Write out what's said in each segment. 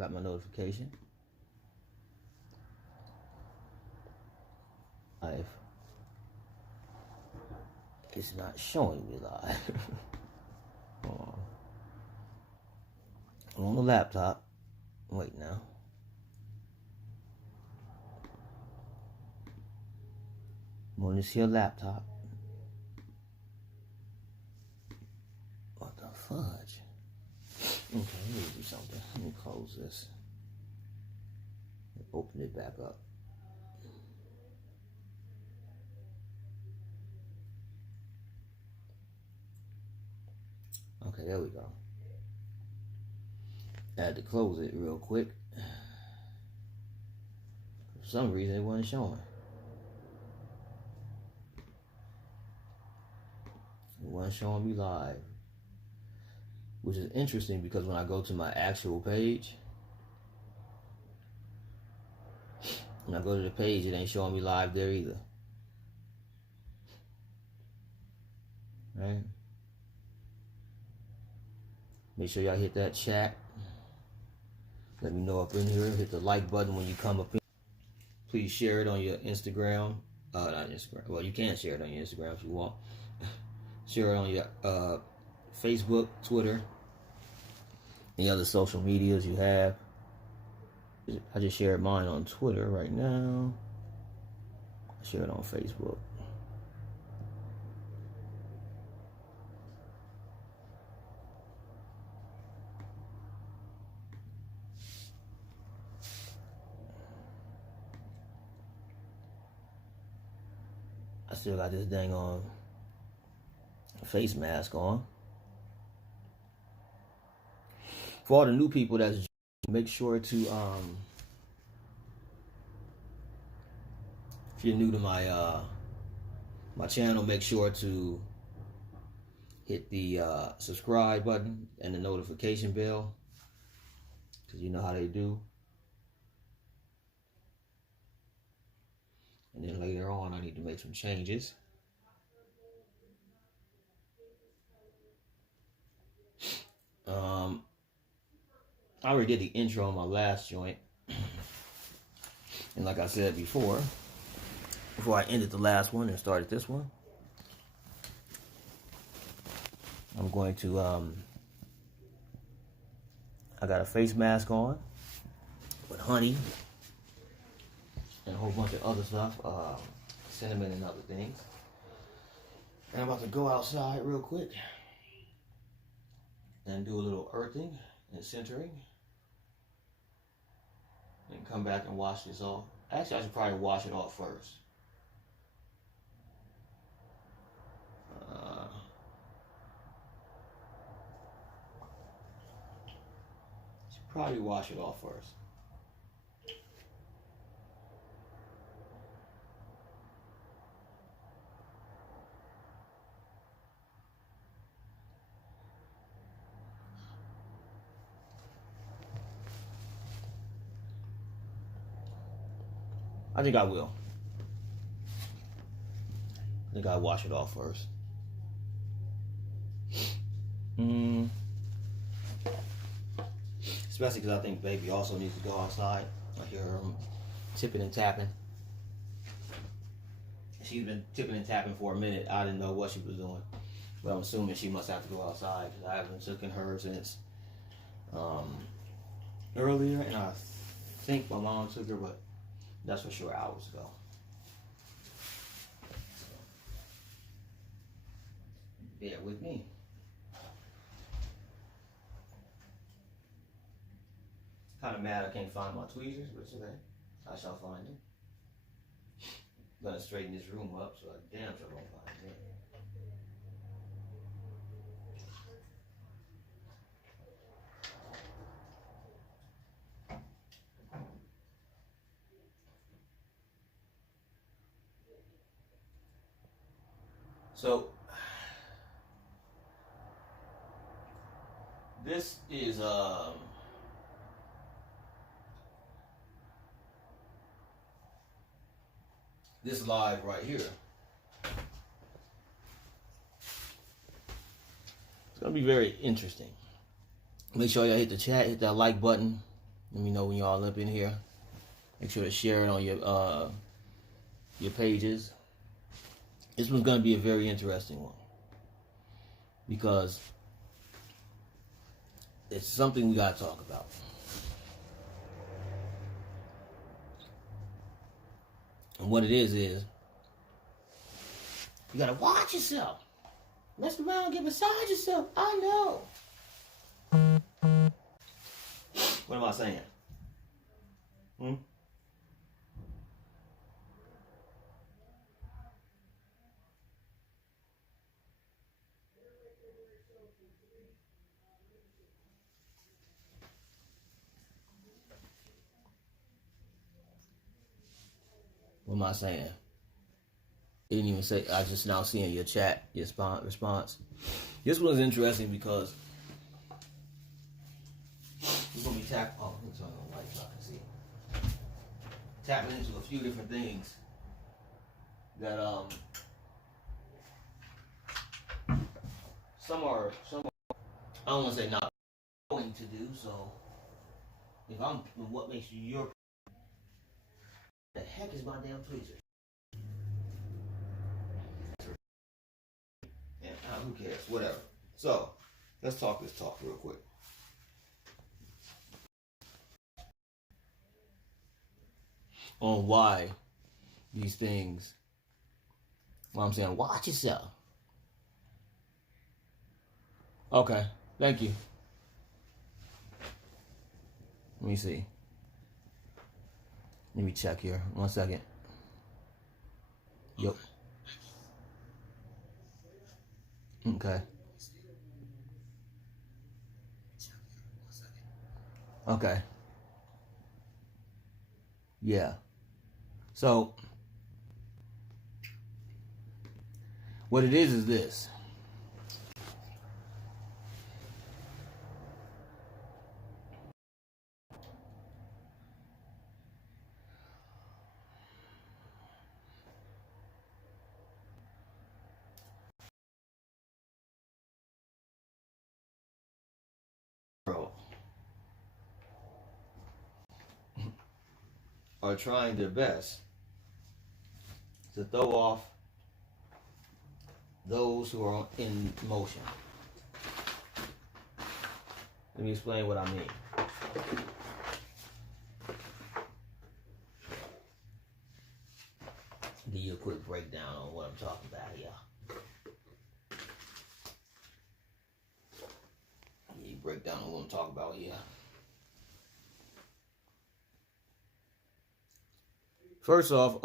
got my notification. Live. It's not showing me live. I'm on the laptop. Wait now. I'm on this here laptop. What the fudge? Okay, let me do something. Let me close this. Open it back up. Okay, there we go. I had to close it real quick. For some reason, it wasn't showing. It wasn't showing me live. Which is interesting because when I go to my actual page, when I go to the page, it ain't showing me live there either. Right? Make sure y'all hit that chat. Let me know up in here. Hit the like button when you come up in. Please share it on your Instagram. Not Instagram. Well, you can share it on your Instagram if you want. Share it on your Facebook, Twitter, any other social medias you have. I just shared mine on Twitter right now. I share it on Facebook. I still got this dang on face mask on. For all the new people that's make sure to if you're new to my my channel, make sure to hit the subscribe button and the notification bell, because you know how they do. And then later on, I need to make some changes. I already did the intro on my last joint. And like I said before I ended the last one and started this one, I'm going to, I got a face mask on with honey and a whole bunch of other stuff, cinnamon and other things. And I'm about to go outside real quick and do a little earthing and centering, and come back and wash this off. Actually, I should probably wash it off first. Should probably wash it off first. I think I will. I think I'll wash it off first. Especially because I think baby also needs to go outside. I hear her tipping and tapping. She's been tipping and tapping for a minute. I didn't know what she was doing, but I'm assuming she must have to go outside because I haven't taken her since earlier, and I think my mom took her, but that's for sure hours ago. Bear with me. Kind of mad I can't find my tweezers, but it's okay. I shall find them. I'm gonna straighten this room up so I damn sure won't find it. So this is this live right here. It's gonna be very interesting. Make sure y'all hit the chat, hit that like button, Let me know when y'all up in here. Make sure to share it on your pages. This one's gonna be a very interesting one because it's something we gotta talk about. And what it is you gotta watch yourself. Mess around, get beside yourself. I know. What am I saying? What am I saying? It didn't even say. I just now seeing your chat, your response. This one's interesting because we're gonna be tapping. Oh, let me turn on the light so I can see. Tapping into a few different things that some are I don't want to say not going to do. So if I'm, what makes you your? The heck is my damn tweezer? Yeah, who cares? Whatever. So let's talk this talk real quick. On why these things. Well, I'm saying, watch yourself. Okay, thank you. Let me see. Let me check here. 1 second. Yep. Okay. Okay. Yeah. So, what it is this. Are trying their best to throw off those who are in motion. Let me explain what I mean. Give you a quick breakdown on what I'm talking about here. Give you a breakdown on what I'm talking about here. First off,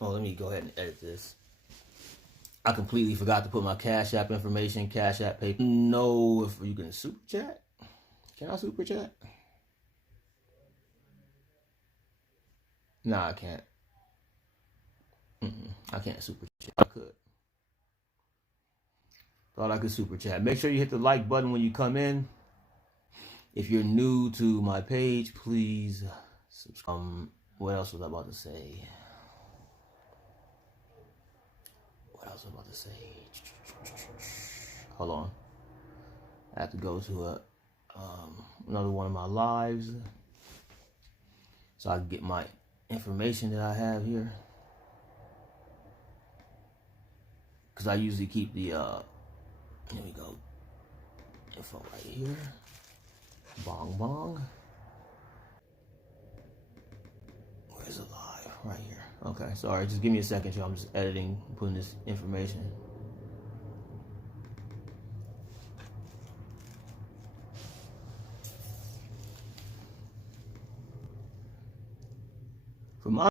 let me go ahead and edit this. I completely forgot to put my Cash App information, Cash App paper. No, if you can super chat. Can I super chat? Nah, I can't. I can't super chat. I could. Thought I could super chat. Make sure you hit the like button when you come in. If you're new to my page, please subscribe. What else was I about to say? Hold on. I have to go to another one of my lives so I can get my information that I have here. Because I usually keep the, here we go, info right here. Bong bong. Where's the live? Right here. Okay, sorry, just give me a second, y'all. I'm just editing, putting this information. For my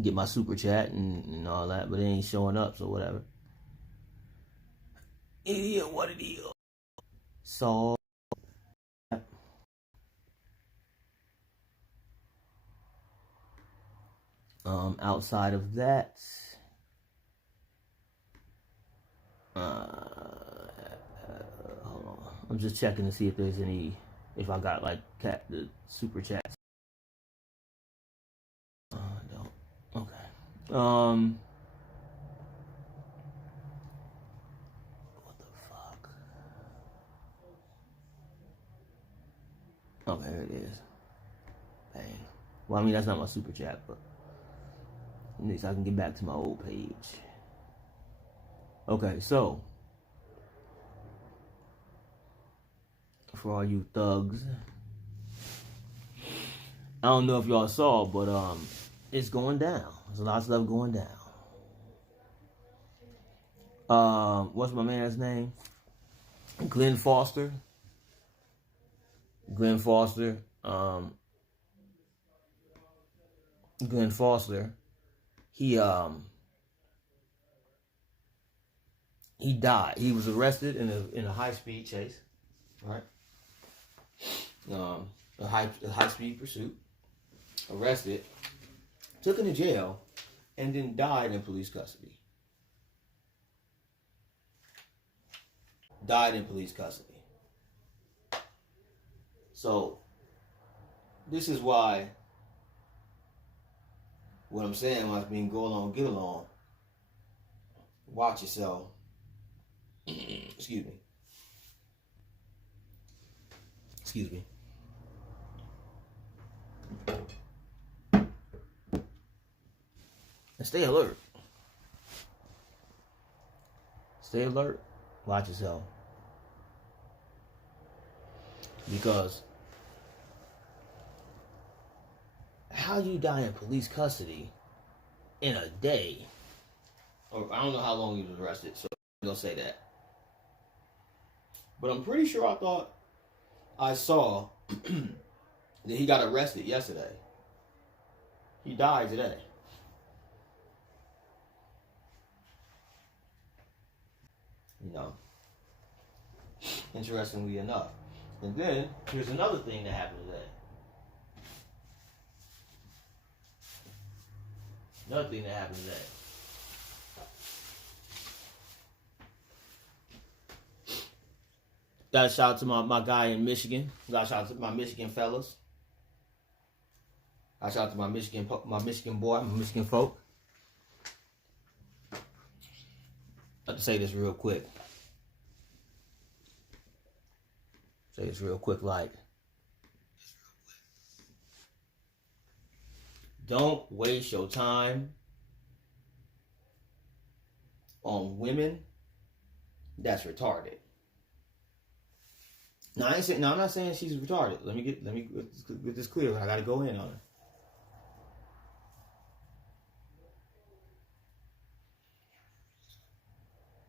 get my super chat and all that, but it ain't showing up, so whatever. Idiot, what it is. So outside of that, hold on. I'm just checking to see if there's any, if I got like the super chats. Don't. Okay. What the fuck? Okay, here it is. Bang. Well, I mean, that's not my super chat, but at least I can get back to my old page. Okay, so for all you thugs, I don't know if y'all saw, but it's going down. There's a lot of stuff going down. What's my man's name? Glenn Foster. Glenn Foster. He died. He was arrested in a high-speed chase, right? A high-speed pursuit. Arrested, took him to jail, and then died in police custody. Died in police custody. So, this is why what I'm saying when I mean go along, get along. Watch yourself. Excuse me. Excuse me. And stay alert. Stay alert. Watch yourself. Because how you die in police custody in a day, or I don't know how long he was arrested, so I'm going to say that. But I'm pretty sure I thought I saw that he got arrested yesterday. He died today. You know, interestingly enough. And then, here's another thing that happened today. Another thing that happened today. Got a shout out to my guy in Michigan. Got a shout out to my Michigan fellas. Got a shout out to my Michigan boy, my Michigan folk. I'll have to say this real quick. Say this real quick, like, don't waste your time on women that's retarded. Now I'm not saying she's retarded. Let me get this clear. I gotta go in on her.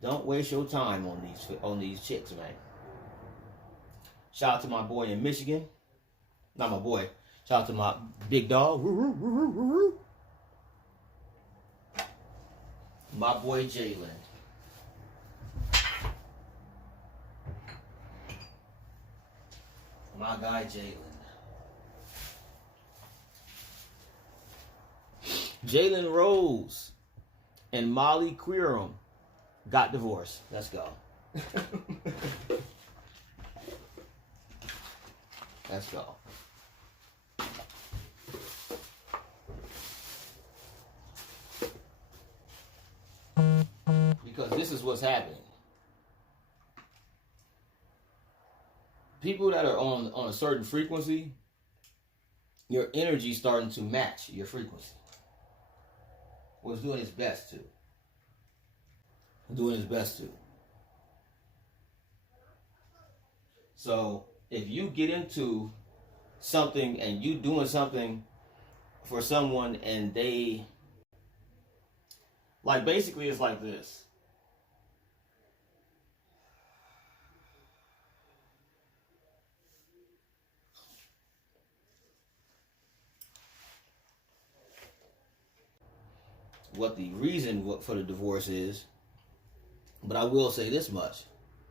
Don't waste your time on these chicks, man. Shout out to my boy in Michigan. Not my boy. Shout out to my big dog. My boy Jalen. My guy Jalen. Jalen Rose and Molly Queerum got divorced. Let's go. Let's go. Because this is what's happening. People that are on a certain frequency, your energy starting to match your frequency. Well, it's doing its best to. Doing its best to. So, if you get into something and you doing something for someone and they, like, basically it's like this. What the reason for the divorce is, but I will say this much,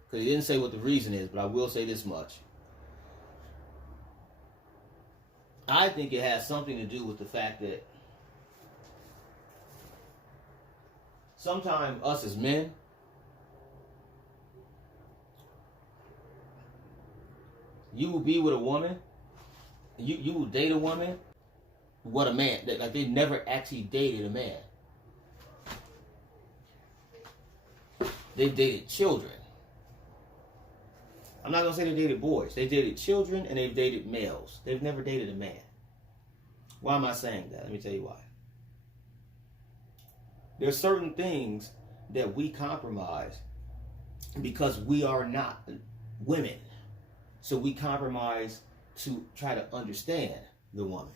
because he didn't say what the reason is, but I will say this much. I think it has something to do with the fact that sometimes us as men, you will be with a woman, you will date a woman, what a man, like they never actually dated a man. They've dated children. I'm not going to say they dated boys. They dated children and they've dated males. They've never dated a man. Why am I saying that? Let me tell you why. There's certain things that we compromise because we are not women. So we compromise to try to understand the woman.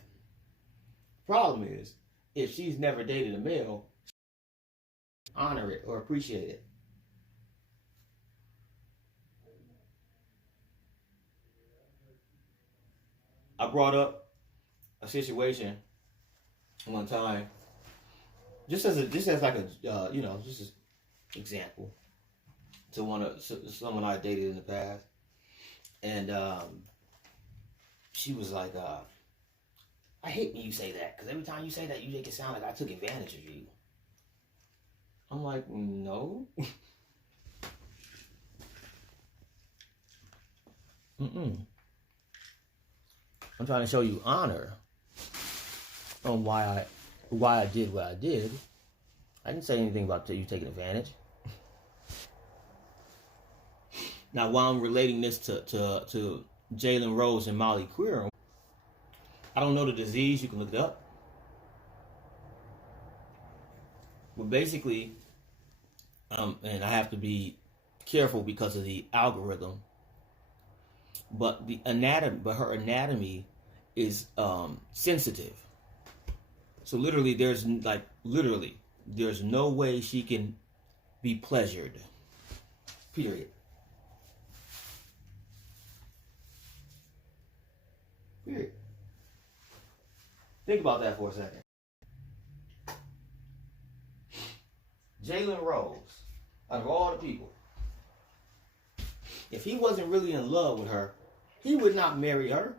Problem is, if she's never dated a male, honor it or appreciate it. I brought up a situation one time, just as like a just an example to someone I dated in the past, and she was like, I hate when you say that, because every time you say that, you make it sound like I took advantage of you. I'm like, no. I'm trying to show you honor on why I did what I did. I didn't say anything about you taking advantage. Now, while I'm relating this to Jalen Rose and Molly Queer, I don't know the disease. You can look it up. But basically, and I have to be careful because of the algorithm. But her anatomy is sensitive. So literally, there's no way she can be pleasured. Period. Period. Think about that for a second. Jalen Rose, out of all the people, if he wasn't really in love with her, he would not marry her.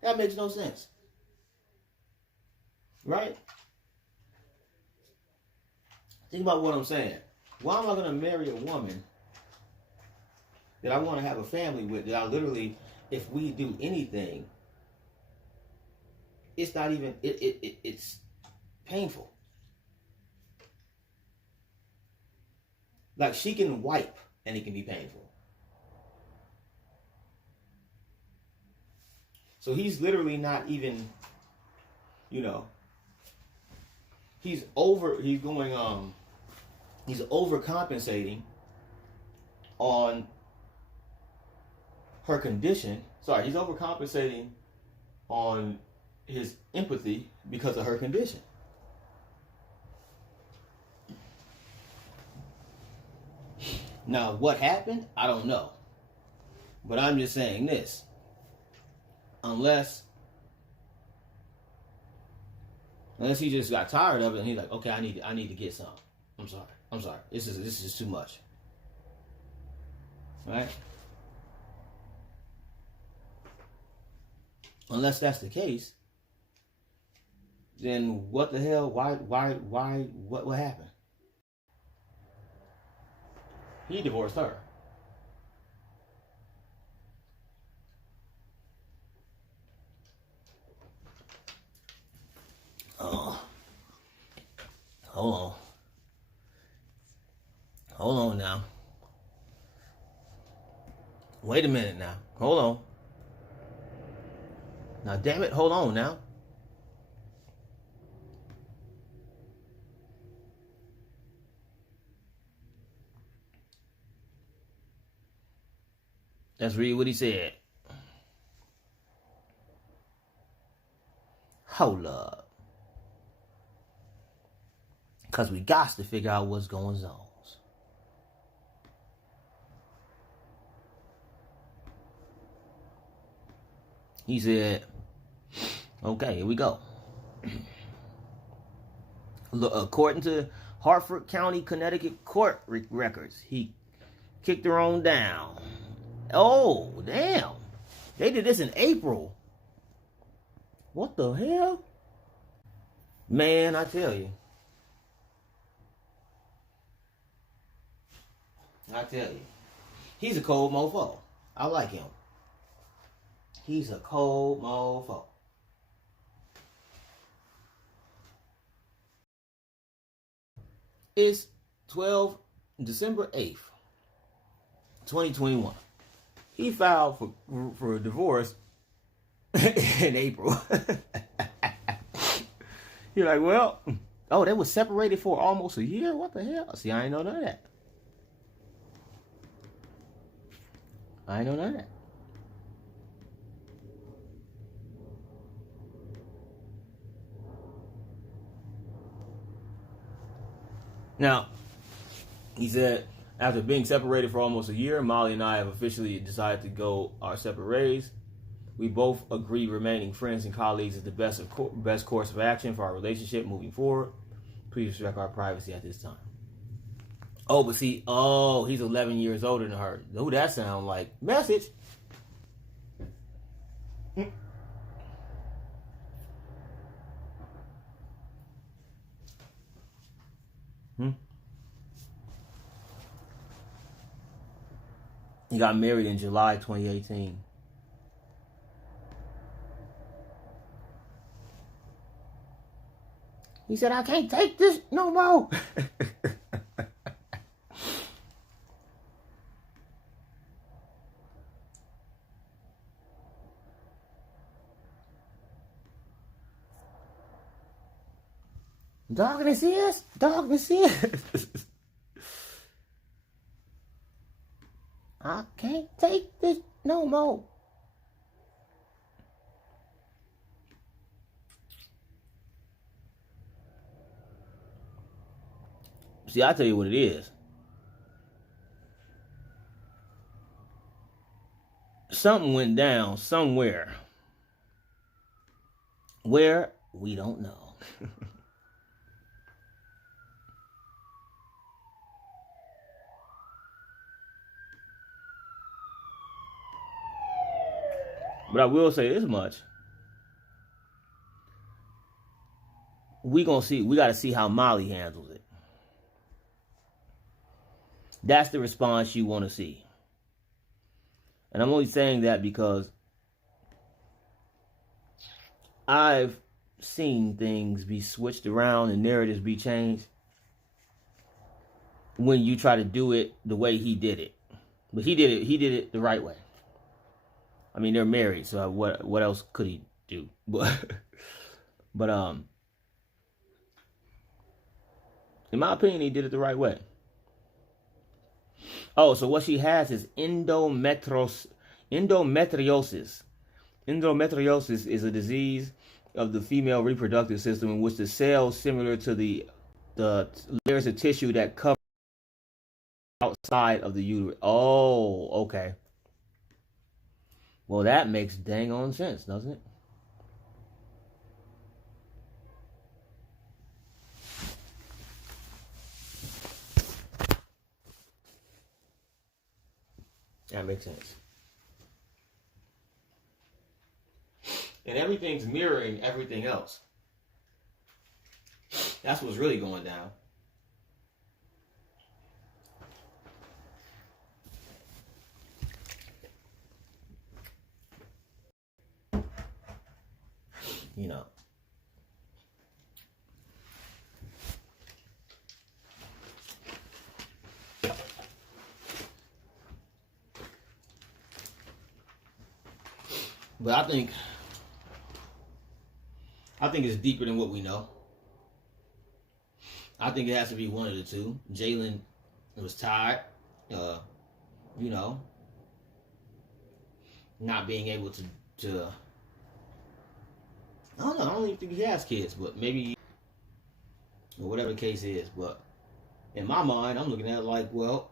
That makes no sense. Right? Think about what I'm saying. Why am I going to marry a woman that I want to have a family with, that I literally, if we do anything, it's not even, it's painful. Like, she can wipe and it can be painful. So he's literally not even, he's overcompensating on her condition. Sorry, he's overcompensating on his empathy because of her condition. Now, what happened? I don't know. But I'm just saying this. Unless he just got tired of it and he's like, okay, I need to get some. I'm sorry. This is just too much. Right? Unless that's the case, then what the hell? Why? What happened? He divorced her. Oh, hold on now. Wait a minute now. Hold on. Now, damn it, hold on now. Let's read what he said. Hold up. Because we got to figure out what's going on. He said, okay, here we go. According to Hartford County, Connecticut court records, he kicked her on down. Oh, damn. They did this in April. What the hell? Man, I tell you. He's a cold mofo. I like him. He's a cold mofo. It's December 8th, 2021. he filed for a divorce in April. You're like, well, oh, they were separated for almost a year? What the hell? See, I ain't know none of that. I ain't know none of that. Now, he said, after being separated for almost a year, Molly and I have officially decided to go our separate ways. We both agree remaining friends and colleagues is the best course of action for our relationship moving forward. Please respect our privacy at this time. Oh, but see, he's 11 years older than her. Who that sound like? Message. He got married in July 2018. He said, I can't take this no more. Darkness is. I can't take this no more. See, I'll tell you what it is. Something went down somewhere. Where? We don't know. But I will say this much. We got to see how Molly handles it. That's the response you want to see. And I'm only saying that because I've seen things be switched around and narratives be changed when you try to do it the way he did it. But he did it the right way. I mean, they're married, so what else could he do? But in my opinion, he did it the right way. Oh, so what she has is endometriosis. Endometriosis is a disease of the female reproductive system in which the cells similar to the layers of tissue that cover outside of the uterus. Oh, okay. Well, that makes dang on sense, doesn't it? That makes sense. And everything's mirroring everything else. That's what's really going down. You know. But I think it's deeper than what we know. I think it has to be one of the two. Jalen was tired, not being able to I don't know. I don't even think he has kids, but maybe, or whatever the case is. But in my mind, I'm looking at it like, well,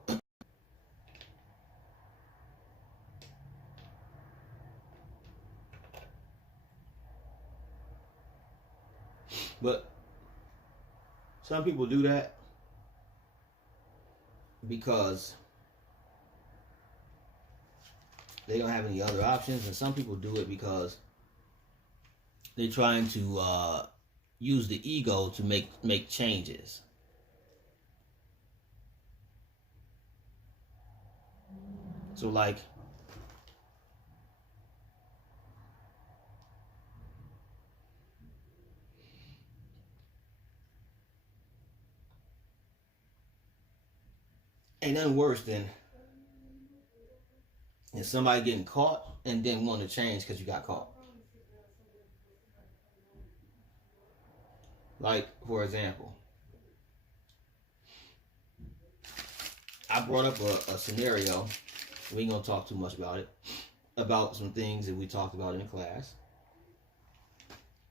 but some people do that because they don't have any other options, and some people do it because they're trying to use the ego to make changes. So like, ain't nothing worse than And somebody getting caught and then want to change because you got caught. Like, for example, I brought up a scenario. We ain't going to talk too much about it. About some things that we talked about in the class.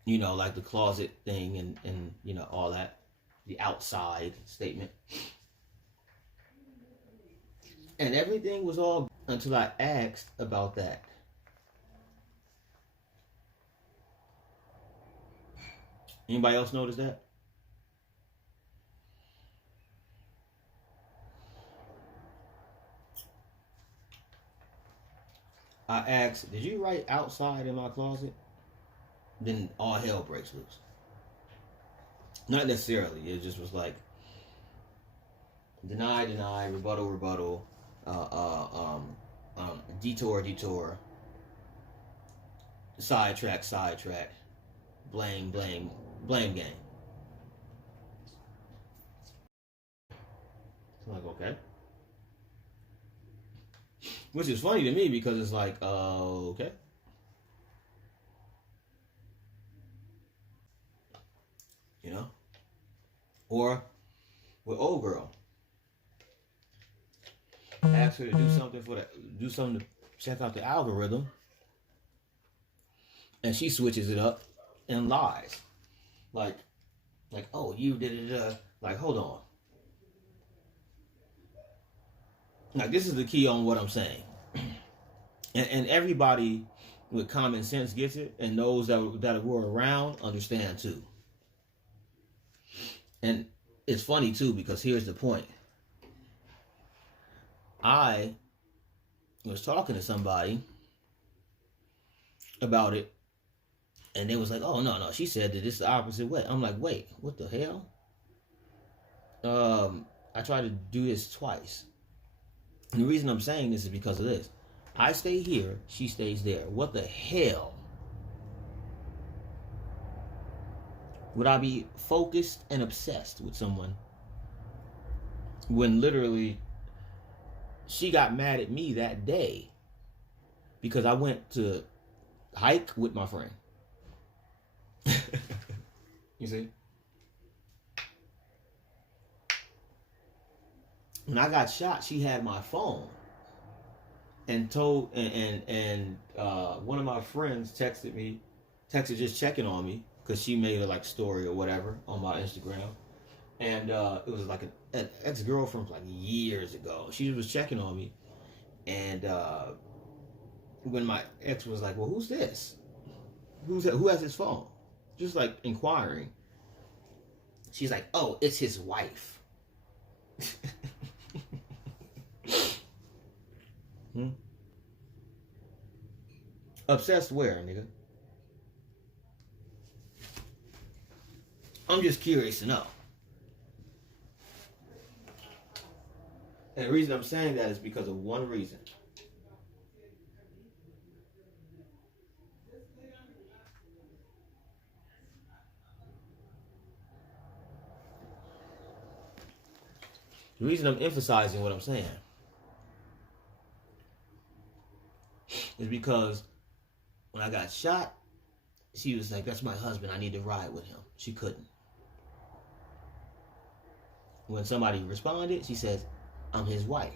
You know, like the closet thing and you know, all that. The outside statement. And everything was all until I asked about that. Anybody else notice that? I asked, did you write outside in my closet? Then all hell breaks loose. Not necessarily. It just was like deny, rebuttal, detour, sidetrack, blame game. I'm like, okay. Which is funny to me because it's like, okay. You know? Or with old girl. Ask her to do something to check out the algorithm. And she switches it up and lies. Like, oh, you did it. Like, hold on. Now, this is the key on what I'm saying. And everybody with common sense gets it, and those that were around understand too. And it's funny too, because here's the point. I was talking to somebody about it, and they was like, oh, no, she said that it's the opposite way. I'm like, wait, what the hell? I tried to do this twice. And the reason I'm saying this is because of this. I stay here, she stays there. What the hell? Would I be focused and obsessed with someone when literally she got mad at me that day because I went to hike with my friend? You see? When I got shot, she had my phone and told and one of my friends texted just checking on me because she made a story or whatever on my Instagram, and it was like an ex-girlfriend from years ago. She was checking on me, and when my ex was like, "Well, who's this? Who has his phone?" Just inquiring. She's like, "Oh, it's his wife." Obsessed where, nigga? I'm just curious to know. And the reason I'm saying that is because of one reason. The reason I'm emphasizing what I'm saying is because when I got shot, she was like, "That's my husband. I need to ride with him." She couldn't. When somebody responded, she says, "I'm his wife."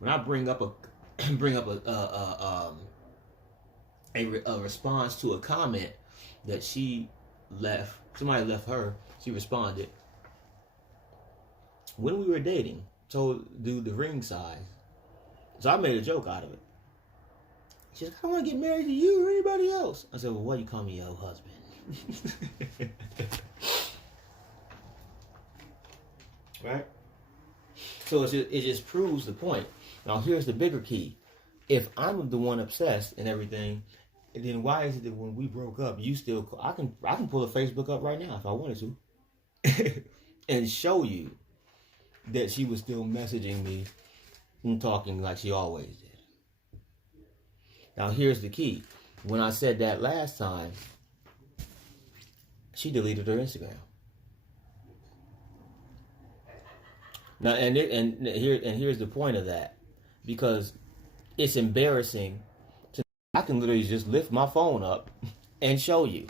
When I bring up a response to a comment that somebody left her, she responded, "When we were dating, told dude the ring size." So I made a joke out of it. She's like, "I want to get married to you or anybody else." I said, "Well, why you call me your husband?" Right? So it just proves the point. Now here's the bigger key. If I'm the one obsessed and everything, then why is it that when we broke up, you still I can pull a Facebook up right now if I wanted to and show you that she was still messaging me and talking like she always did. Now here's the key. When I said that last time, she deleted her Instagram. Now, here's the point of that, because it's embarrassing to. I can literally just lift my phone up and show you.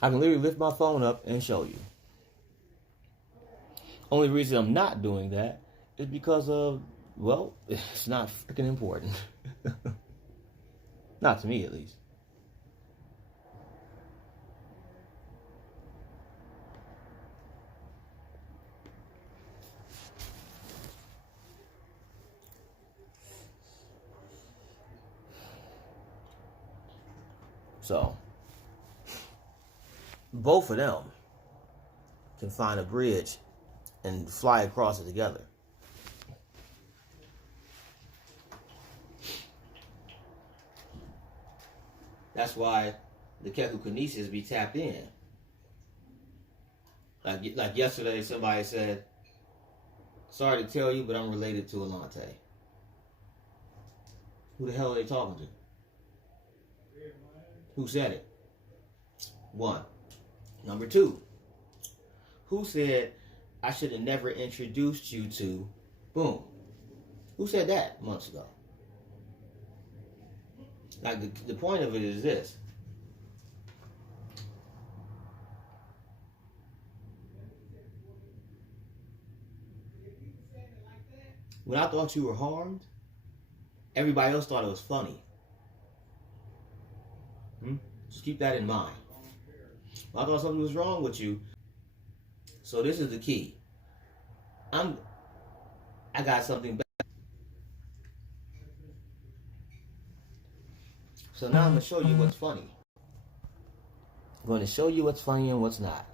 I can literally lift my phone up and show you. Only reason I'm not doing that is because of, well, it's not freaking important. Not to me, at least. So, both of them can find a bridge and fly across it together. That's why the Keku kinesis be tapped in. Like yesterday, somebody said, "Sorry to tell you, but I'm related to Alante." Who the hell are they talking to? Who said it? One. Number two. Who said I should have never introduced you to boom? Who said that months ago? Like the point of it is this. When I thought you were harmed, everybody else thought it was funny. Just keep that in mind. When I thought something was wrong with you. So this is the key. I got something back. So now I'm going to show you what's funny. I'm going to show you what's funny and what's not.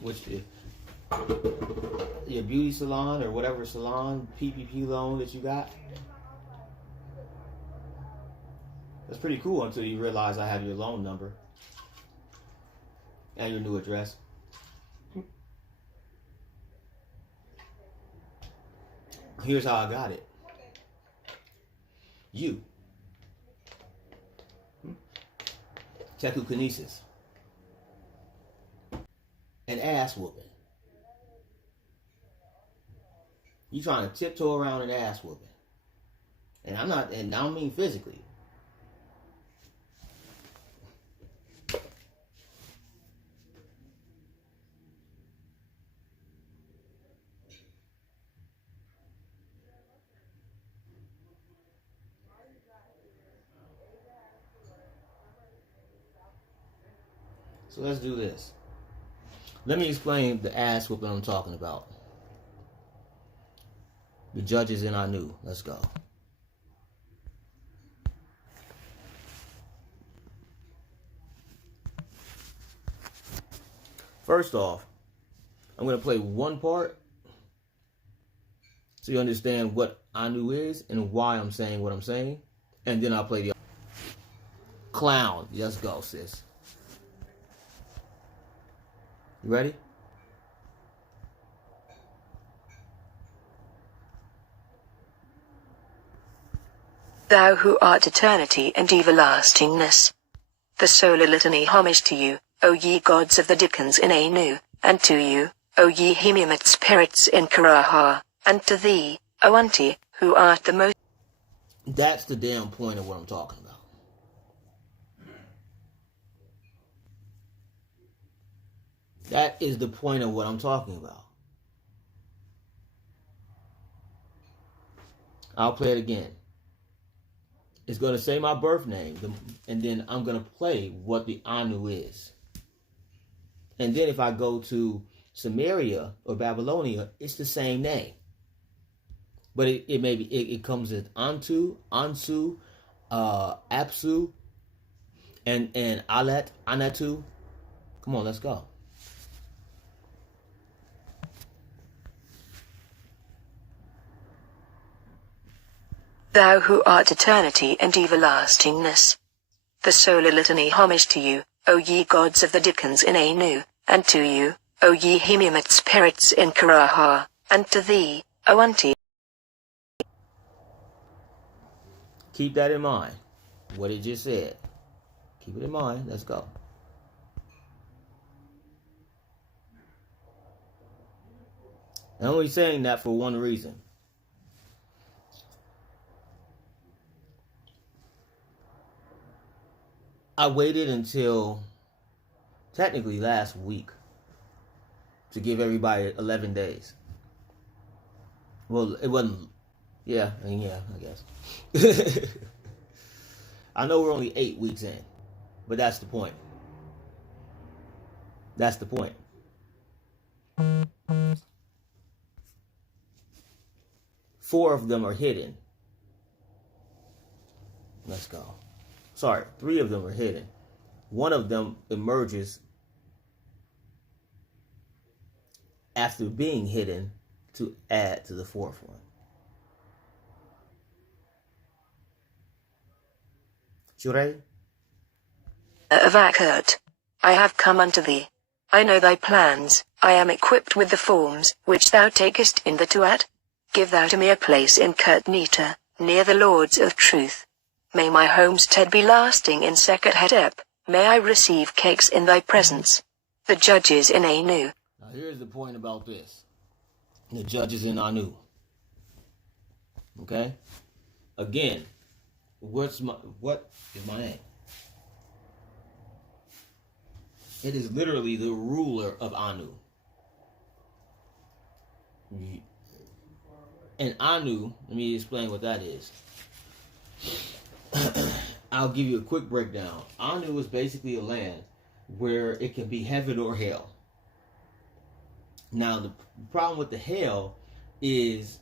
Which is your beauty salon or whatever salon, PPP loan that you got. That's pretty cool until you realize I have your loan number and your new address. Here's how I got it. You. Keku kinesis. And ass whooping. You trying to tiptoe around an ass whooping. And I'm not, and I don't mean physically. So let's do this. Let me explain the ass whooping I'm talking about. The judges in Anu. Let's go. First off, I'm going to play one part so you understand what Anu is and why I'm saying what I'm saying. And then I'll play the clown. Let's go, sis. You ready? Thou who art eternity and everlastingness. The solar litany homage to you, O ye gods of the Dickens in Anu, and to you, O ye Hemimate spirits in Karaha, and to thee, O Auntie, who art the most... That's the damn point of what I'm talking about. That is the point of what I'm talking about. I'll play it again. It's going to say my birth name, and then I'm going to play what the Anu is. And then if I go to Samaria or Babylonia, it's the same name. But it comes as Antu, Ansu, Apsu, and Alet, Anatu. Come on, let's go. Thou who art eternity and everlastingness. The solar litany homage to you, O ye gods of the Dickens in Anu, and to you, O ye Hemimate spirits in Karaha, and to thee, O Auntie. Keep that in mind, what it just said. Keep it in mind. Let's go. I'm only saying that for one reason. I waited until technically last week to give everybody 11 days. Well, it wasn't. Yeah, I guess. I know we're only 8 weeks in, but that's the point. That's the point. Four of them are hidden. Let's go. Sorry, 3 of them are hidden. One of them emerges after being hidden to add to the 4th one. Shure? Avakert. I have come unto thee. I know thy plans. I am equipped with the forms which thou takest in the Tuat. Give thou to me a place in Kurtnita, near the Lords of Truth. May my homestead be lasting in Sekhet Hetep. May I receive cakes in thy presence. The judges in Anu. Now here's the point about this. The judges in Anu. Okay? Again, what is my name? It is literally the ruler of Anu. And Anu, let me explain what that is. I'll give you a quick breakdown. Anu is basically a land where it can be heaven or hell. Now, the problem with the hell is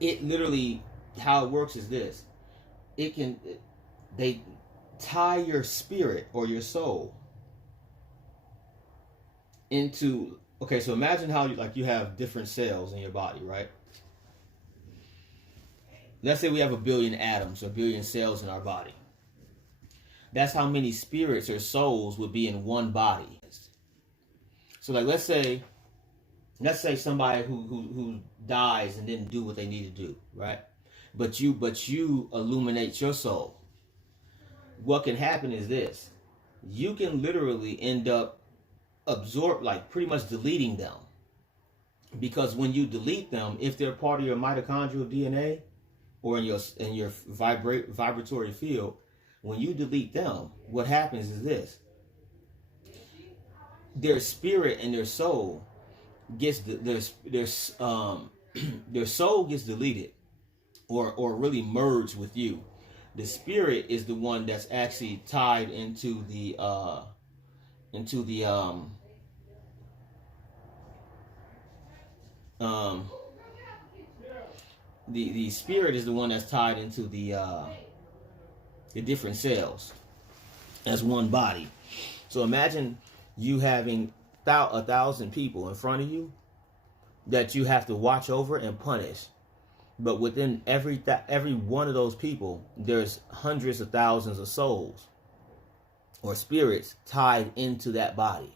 it literally, how it works is this. They tie your spirit or your soul into, okay, so imagine how you have different cells in your body, right? Let's say we have 1 billion atoms or 1 billion cells in our body. That's how many spirits or souls would be in one body. So like let's say somebody who dies and didn't do what they need to do, right? But you illuminate your soul. What can happen is this. You can literally end up pretty much deleting them. Because when you delete them, if they're part of your mitochondrial DNA or in your vibratory field, when you delete them, what happens is this. Their spirit and their soul gets their soul gets deleted or really merged with you. The spirit is the one that's actually tied into the spirit is the one that's tied into the different cells as one body. So imagine you having 1,000 people in front of you that you have to watch over and punish. But within every one of those people, there's hundreds of thousands of souls or spirits tied into that body.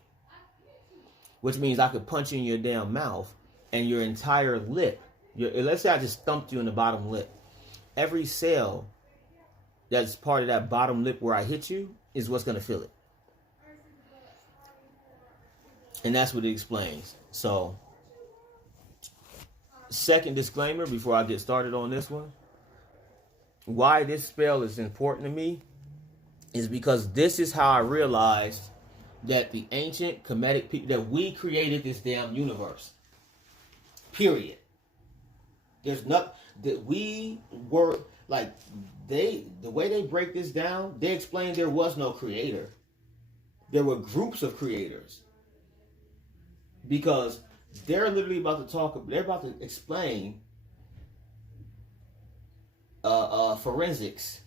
Which means I could punch you in your damn mouth and your entire lip. Let's say I just thumped you in the bottom lip. Every cell that's part of that bottom lip where I hit you is what's going to feel it. And that's what it explains. So, second disclaimer before I get started on this one. Why this spell is important to me is because this is how I realized that the ancient Kemetic people, that we created this damn universe. Period. There's not that we were like the way they break this down, they explain there was no creator. There were groups of creators. Because they're literally about to explain forensics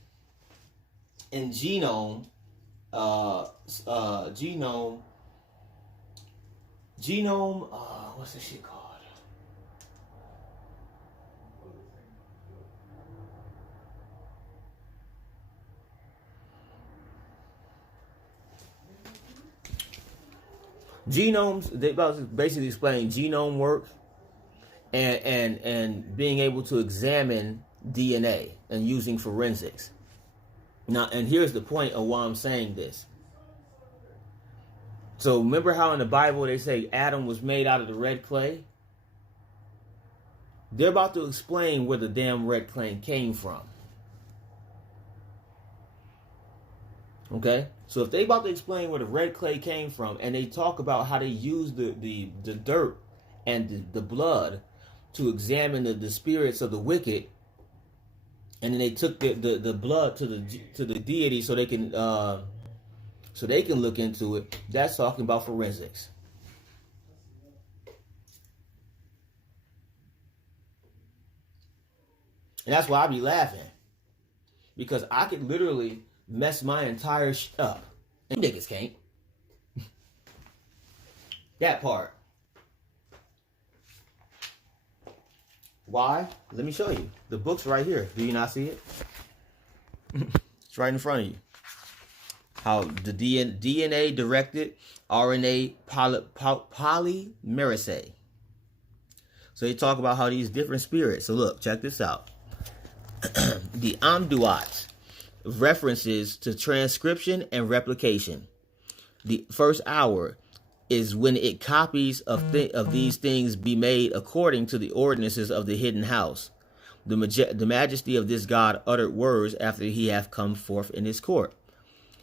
and genome what's this shit called? Genomes, they basically explain genome work and being able to examine DNA and using forensics. Now, and here's the point of why I'm saying this. So remember how in the Bible they say Adam was made out of the red clay? They're about to explain where the damn red clay came from. Okay? So if they about to explain where the red clay came from, and they talk about how they used the dirt and the blood to examine the spirits of the wicked, and then they took the blood to the deity so they can look into it, that's talking about forensics. And that's why I be laughing. Because I could literally mess my entire shit up. And niggas can't. That part. Why? Let me show you. The book's right here. Do you not see it? It's right in front of you. How the DNA directed RNA polymerase. So they talk about how these different spirits. So look, check this out. The Amduat references to transcription and replication. The first hour is when it copies of these things be made according to the ordinances of the hidden house. The majesty of this God uttered words after he hath come forth in his court.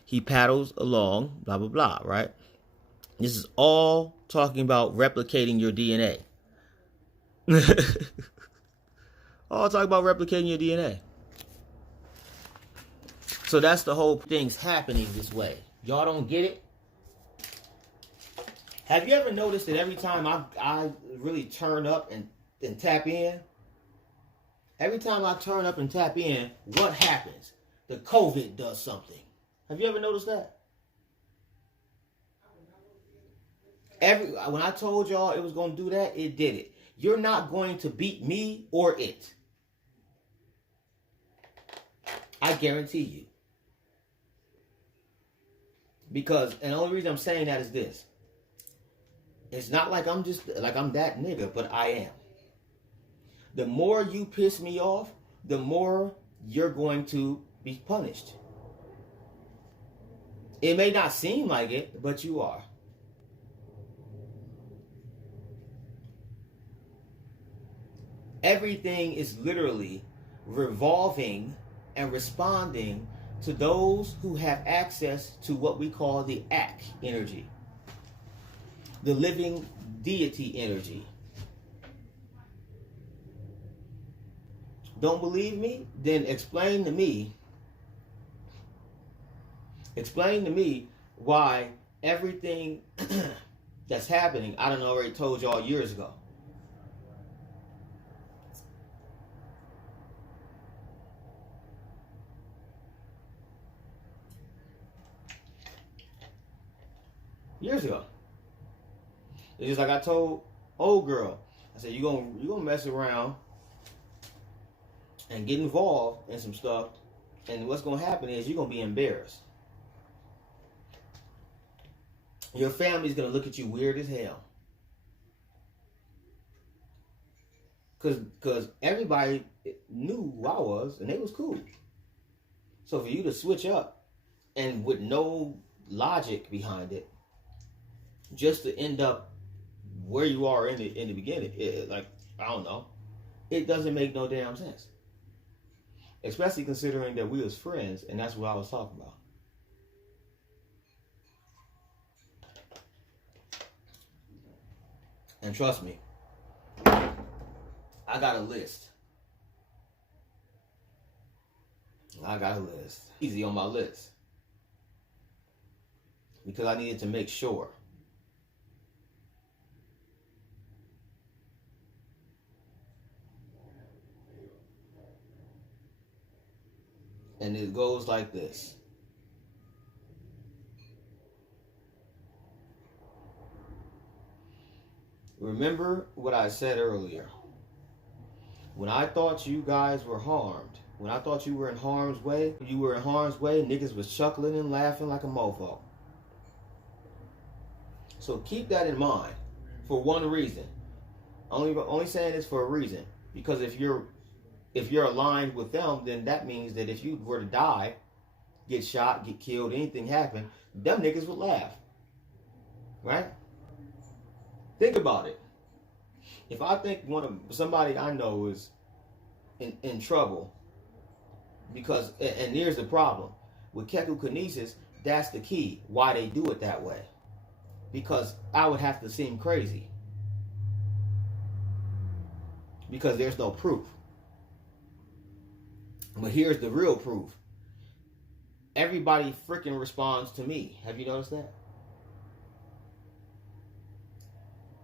He paddles along, blah, blah, blah, right? This is all talking about replicating your DNA. All talking about replicating your DNA. So that's the whole thing's happening this way. Y'all don't get it? Have you ever noticed that every time I really turn up and tap in, every time I turn up and tap in, what happens? The COVID does something. Have you ever noticed that? When I told y'all it was going to do that, it did it. You're not going to beat me or it. I guarantee you. Because, and the only reason I'm saying that is this. It's not like I'm that nigga, but I am. The more you piss me off, the more you're going to be punished. It may not seem like it, but you are. Everything is literally revolving and responding to those who have access to what we call the Ak energy, the living deity energy. Don't believe me? Then explain to me why everything that's happening, I done already told y'all years ago. Years ago. It's just like I told old girl. I said, you gonna mess around and get involved in some stuff, and what's gonna happen is you're gonna be embarrassed. Your family's gonna look at you weird as hell. Cause everybody knew who I was and they was cool. So for you to switch up and with no logic behind it, just to end up where you are in the beginning, I don't know, it doesn't make no damn sense. Especially considering that we was friends, and that's what I was talking about. And trust me, I got a list. Easy on my list. Because I needed to make sure. And it goes like this. Remember what I said earlier. When I thought you guys were harmed, when I thought you were in harm's way, niggas was chuckling and laughing like a mofo. So keep that in mind for one reason. Only saying this for a reason. Because if you're aligned with them, then that means that if you were to die, get shot, get killed, anything happen, them niggas would laugh. Right? Think about it. If I think somebody I know is in trouble, because, and here's the problem with Keku kinesis, that's the key why they do it that way. Because I would have to seem crazy. Because there's no proof. But here's the real proof. Everybody freaking responds to me. Have you noticed that?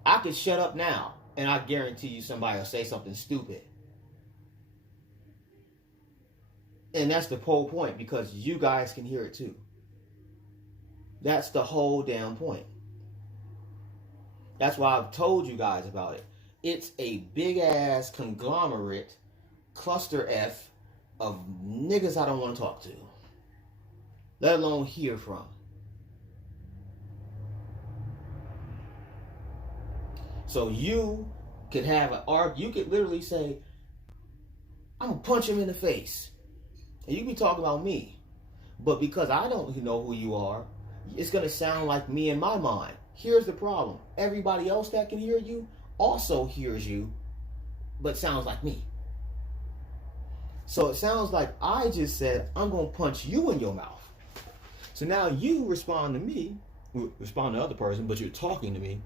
I could shut up now, and I guarantee you somebody will say something stupid. And that's the whole point, because you guys can hear it too. That's the whole damn point. That's why I've told you guys about it. It's a big ass conglomerate, cluster F of niggas I don't want to talk to, let alone hear from. So you could have an arc. You could literally say, I'm gonna punch him in the face. And you be talking about me. But because I don't know who you are, it's gonna sound like me in my mind. Here's the problem. Everybody else that can hear you also hears you, but sounds like me. So it sounds like I just said, I'm gonna punch you in your mouth. So now you respond to me, respond to the other person, but you're talking to me.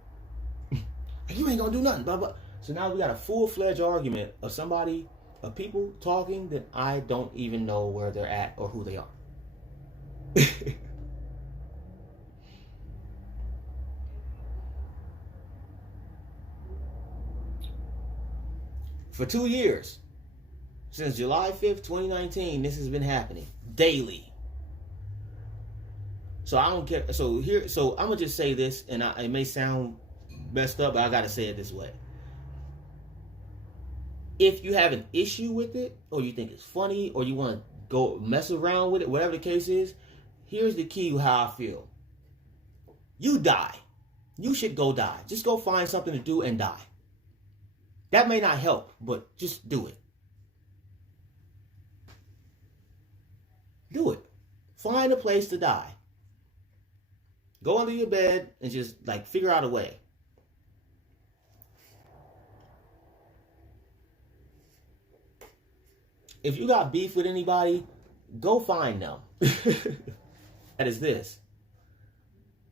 You ain't gonna do nothing, blah, blah. So now we got a full-fledged argument of somebody, of people talking that I don't even know where they're at or who they are. For 2 years, since July 5th, 2019, this has been happening daily. So I don't care. So I'm gonna just say this, and it may sound messed up, but I gotta say it this way. If you have an issue with it, or you think it's funny, or you want to go mess around with it, whatever the case is, here's the key how I feel. You die. You should go die. Just go find something to do and die. That may not help, but just do it. Do it. Find a place to die. Go under your bed and just figure out a way. If you got beef with anybody, go find them. That is this.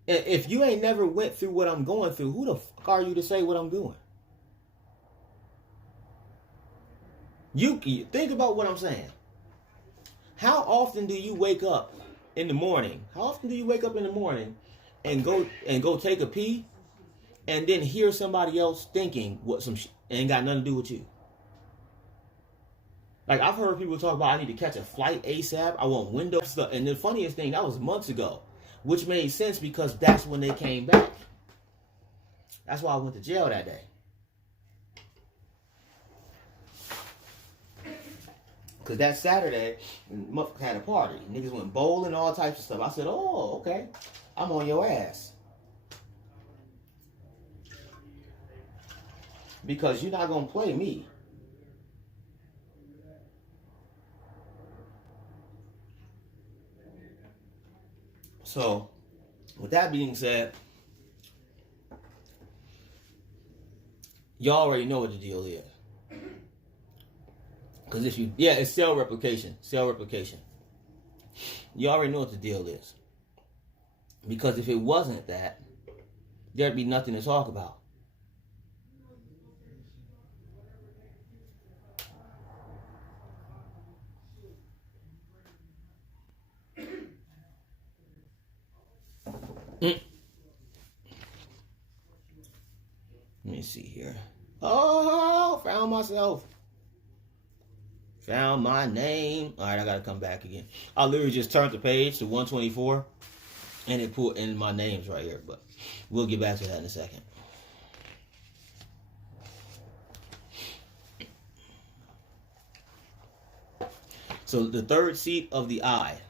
If you ain't never went through what I'm going through, who the fuck are you to say what I'm doing? You think about what I'm saying. How often do you wake up in the morning? How often do you wake up in the morning and go take a pee, and then hear somebody else thinking what some shit ain't got nothing to do with you? I've heard people talk about, I need to catch a flight ASAP. I want window stuff. And the funniest thing, that was months ago, which made sense because that's when they came back. That's why I went to jail that day. Because that Saturday, motherfucker had a party. Niggas went bowling, all types of stuff. I said, oh, okay. I'm on your ass. Because you're not going to play me. So, with that being said, y'all already know what the deal is. Because it's cell replication. Cell replication. You already know what the deal is. Because if it wasn't that, there'd be nothing to talk about. Let me see here. Oh, found myself. Found my name. All right, I gotta come back again. I literally just turned the page to 124, and it put in my names right here. But we'll get back to that in a second. So the third seat of the eye.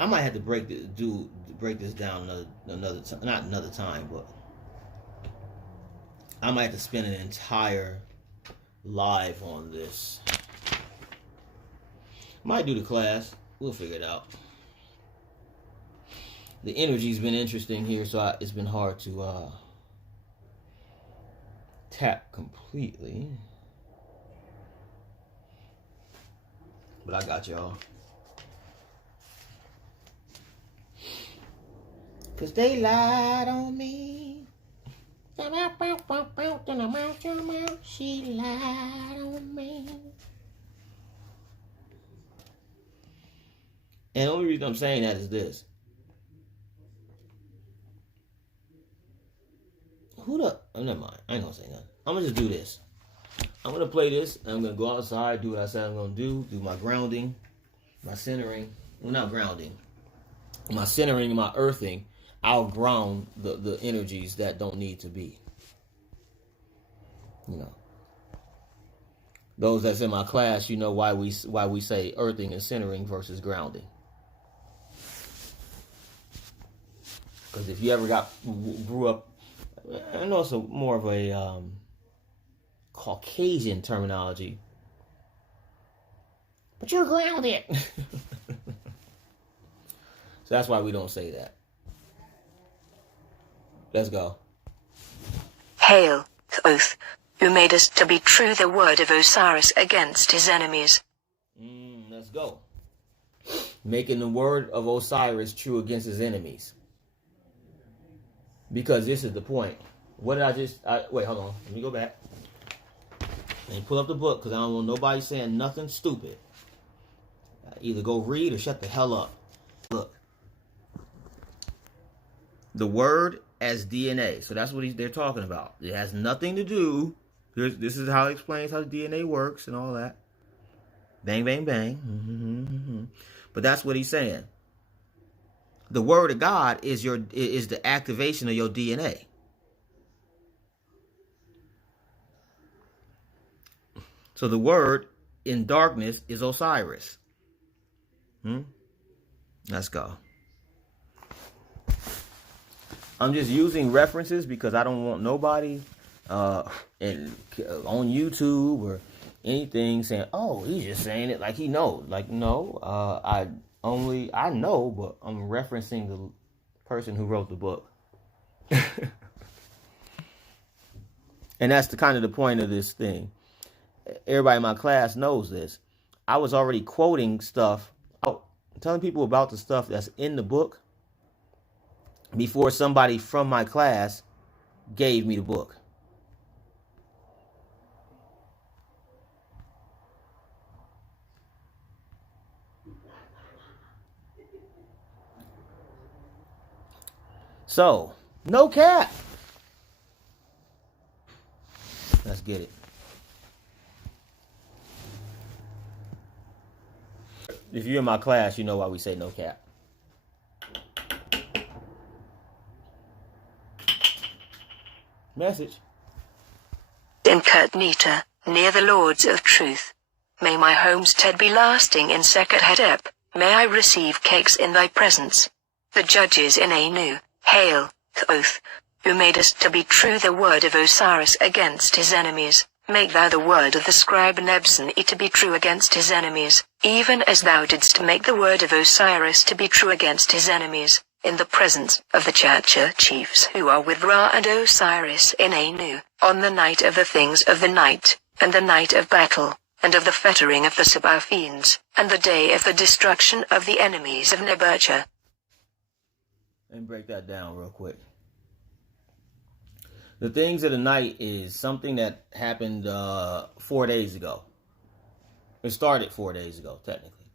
I might have to break this down another time, not another time, but I might have to spend an entire live on this. Might do the class. We'll figure it out. The energy's been interesting here, so it's been hard to tap completely. But I got y'all. Cause they lied on me. She lied on me. And the only reason I'm saying that is this. Oh, never mind. I ain't gonna say nothing. I'm gonna just do this. I'm gonna play this, and I'm gonna go outside, do what I said I'm gonna do my grounding, my centering. Well, not grounding. My centering and my earthing. I'll ground the energies that don't need to be. You know. Those that's in my class, you know why we say earthing and centering versus grounding. Because if you ever grew up, I know it's more of a Caucasian terminology, but you're grounded. So that's why we don't say that. Let's go. Hail, Thoth, who made us to be true the word of Osiris against his enemies. Let's go. Making the word of Osiris true against his enemies. Because this is the point. What did wait, hold on. Let me go back. And pull up the book, because I don't want nobody saying nothing stupid. Either go read or shut the hell up. Look. The word as DNA. So that's what they're talking about. It has nothing to do. This is how it explains how the DNA works and all that. Bang, bang, bang. But that's what he's saying. The word of God is the activation of your DNA. So the word in darkness is Osiris. Let's go. I'm just using references because I don't want nobody on YouTube or anything saying, "Oh, he's just saying it like he knows." Like, no, I know, but I'm referencing the person who wrote the book. And that's the kind of the point of this thing. Everybody in my class knows this. I was already quoting stuff, telling people about the stuff that's in the book before somebody from my class gave me the book. So, no cap. Let's get it. If you're in my class, you know why we say no cap. Message. In Kurtnita, near the Lords of Truth. May my homestead be lasting in Sekhet Hetep. May I receive cakes in thy presence. The judges in Anu. Hail, Thoth, who made us to be true the word of Osiris against his enemies. Make thou the word of the scribe Nebzan to be true against his enemies, even as thou didst make the word of Osiris to be true against his enemies, in the presence of the Churcher chiefs who are with Ra and Osiris in Anu, on the night of the things of the night, and the night of battle, and of the fettering of the Sabaotheans, and the day of the destruction of the enemies of Nebuchadnezzar. Let me break that down real quick. The things of the night is something that happened 4 days ago. It started 4 days ago, technically.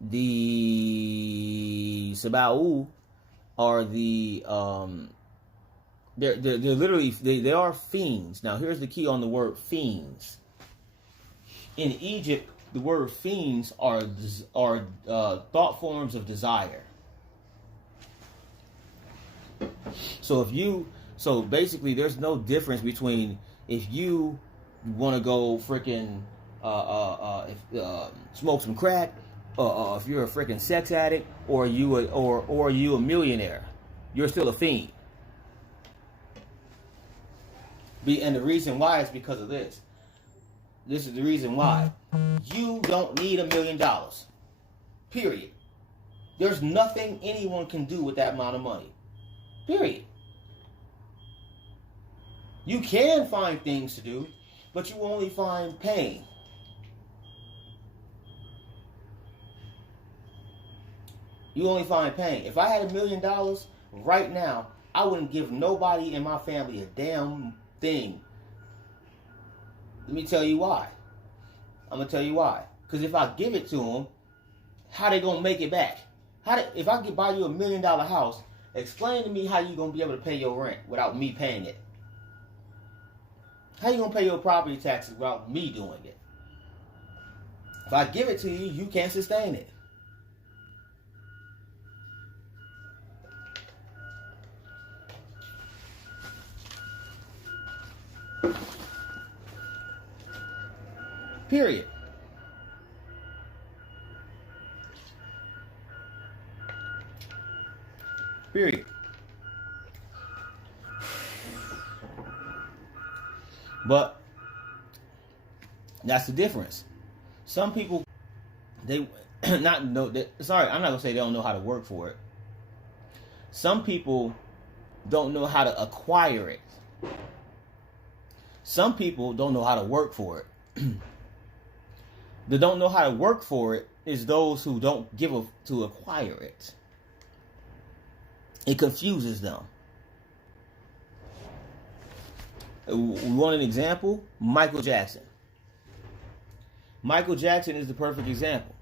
The Sabaoth are the they're literally they are fiends. Now here's the key on the word fiends. In Egypt, the word fiends are thought forms of desire. So basically there's no difference between if you want to go freaking smoke some crack, if you're a freaking sex addict, or you a millionaire, you're still a fiend. And the reason why is because of this. This is the reason why. You don't need $1 million. Period. There's nothing anyone can do with that amount of money. Period. You can find things to do, but you only find pain. You only find pain. If I had $1 million right now, I wouldn't give nobody in my family a damn thing. Let me tell you why. I'm going to tell you why. Because if I give it to them, how they going to make it back? If I could buy you $1 million house, explain to me how you going to be able to pay your rent without me paying it. How you going to pay your property taxes without me doing it? If I give it to you, you can't sustain it. Period. Period. But that's the difference. Some people, they not know that. Sorry, I'm not gonna say they don't know how to work for it. Some people don't know how to acquire it. Some people don't know how to work for it. They don't know how to work for it is those who don't give up to acquire it. It confuses them. We want an example? Michael Jackson. Michael Jackson is the perfect example.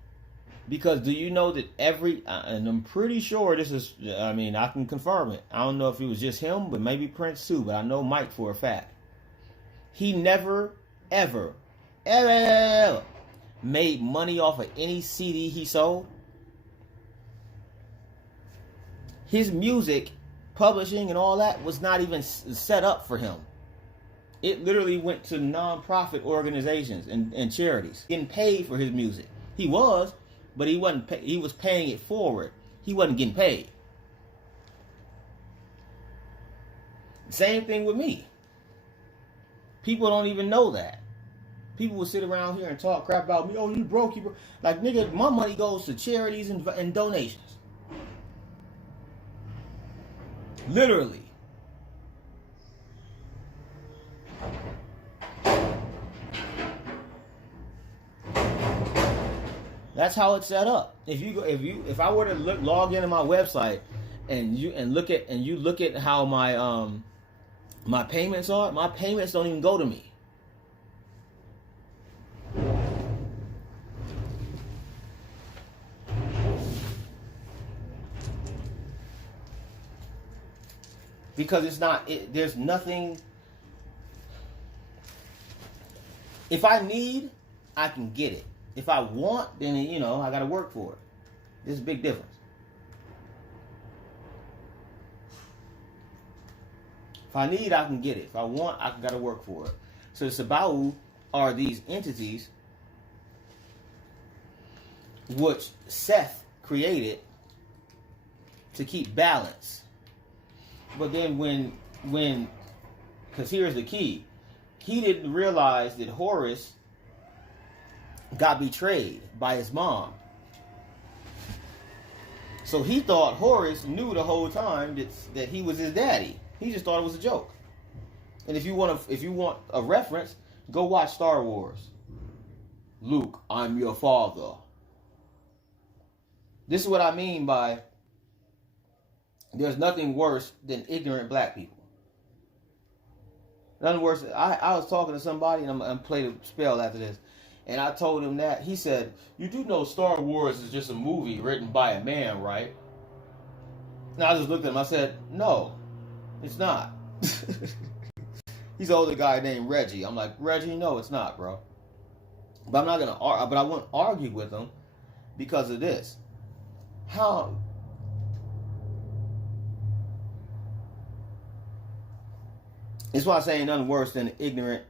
Because do you know that and I'm pretty sure this is, I can confirm it. I don't know if it was just him, but maybe Prince too, but I know Mike for a fact. He never, ever made money off of any CD he sold. His music, publishing and all that was not even set up for him. It literally went to non-profit organizations and charities, getting paid for his music. He was, but he wasn't. He was paying it forward. He wasn't getting paid. Same thing with me. People don't even know that. People will sit around here and talk crap about me. Oh, you broke, you broke. Like, nigga, my money goes to charities and donations. Literally. That's how it's set up. If I were to log into my website and you look at how my payments are, my payments don't even go to me. Because there's nothing. If I need, I can get it. If I want, then I gotta work for it. There's a big difference. If I need, I can get it. If I want, I gotta work for it. So the Sabaoth are these entities which Seth created to keep balance. But then because here's the key, he didn't realize that Horus got betrayed by his mom. So he thought Horus knew the whole time that he was his daddy. He just thought it was a joke. And if you want a reference, go watch Star Wars. Luke, I'm your father. This is what I mean by there's nothing worse than ignorant black people. Nothing worse. I was talking to somebody, and I'm going to play the spell after this. And I told him that. He said, you do know Star Wars is just a movie written by a man, right? And I just looked at him. I said, no, it's not. He's an older guy named Reggie. I'm like, Reggie, no, it's not, bro. But I'm not going to argue. But I won't argue with him because of this. How... It's why I say ain't nothing worse than ignorant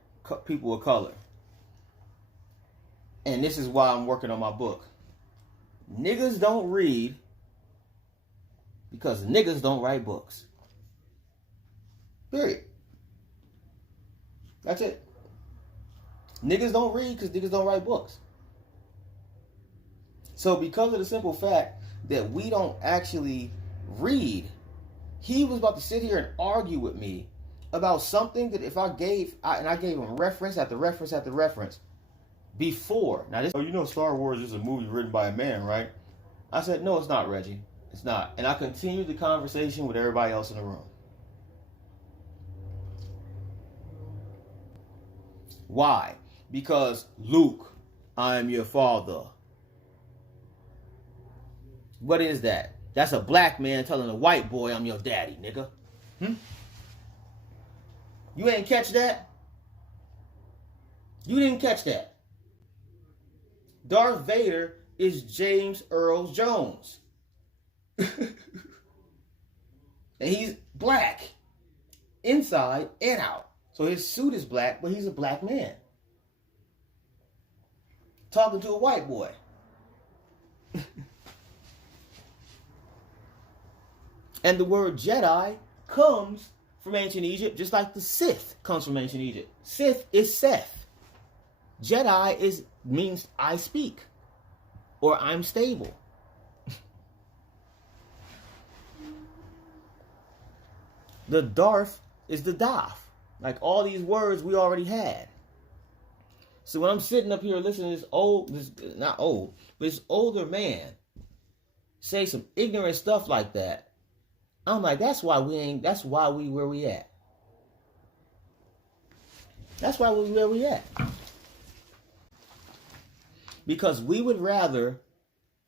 people of color. And this is why I'm working on my book. Niggas don't read because niggas don't write books. Period. That's it. Niggas don't read because niggas don't write books. So because of the simple fact that we don't actually read, he was about to sit here and argue with me about something that if I gave him reference after reference after reference before. Now this, you know Star Wars is a movie written by a man, right? I said, no, it's not, Reggie. It's not. And I continued the conversation with everybody else in the room. Why? Because Luke, I am your father. What is that? That's a black man telling a white boy, I'm your daddy, nigga. You ain't catch that? You didn't catch that. Darth Vader is James Earl Jones. And he's black. Inside and out. So his suit is black, but he's a black man. Talking to a white boy. And the word Jedi comes from ancient Egypt, just like the Sith comes from ancient Egypt. Sith is Seth. Jedi means I speak, or I'm stable. The Darth is the Daf. Like all these words we already had. So when I'm sitting up here listening to this older man say some ignorant stuff like that, I'm like, that's why we where we at. That's why we where we at. Because we would rather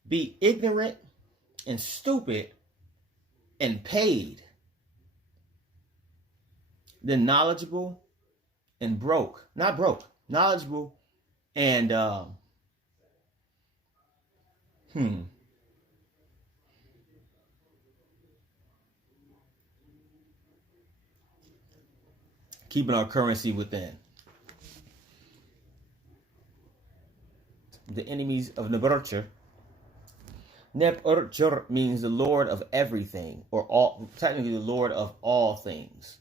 be ignorant and stupid and paid than knowledgeable and broke. Not broke. Knowledgeable and keeping our currency within. The enemies of Neburcher. Neburcher means the Lord of everything, or all, technically the Lord of all things.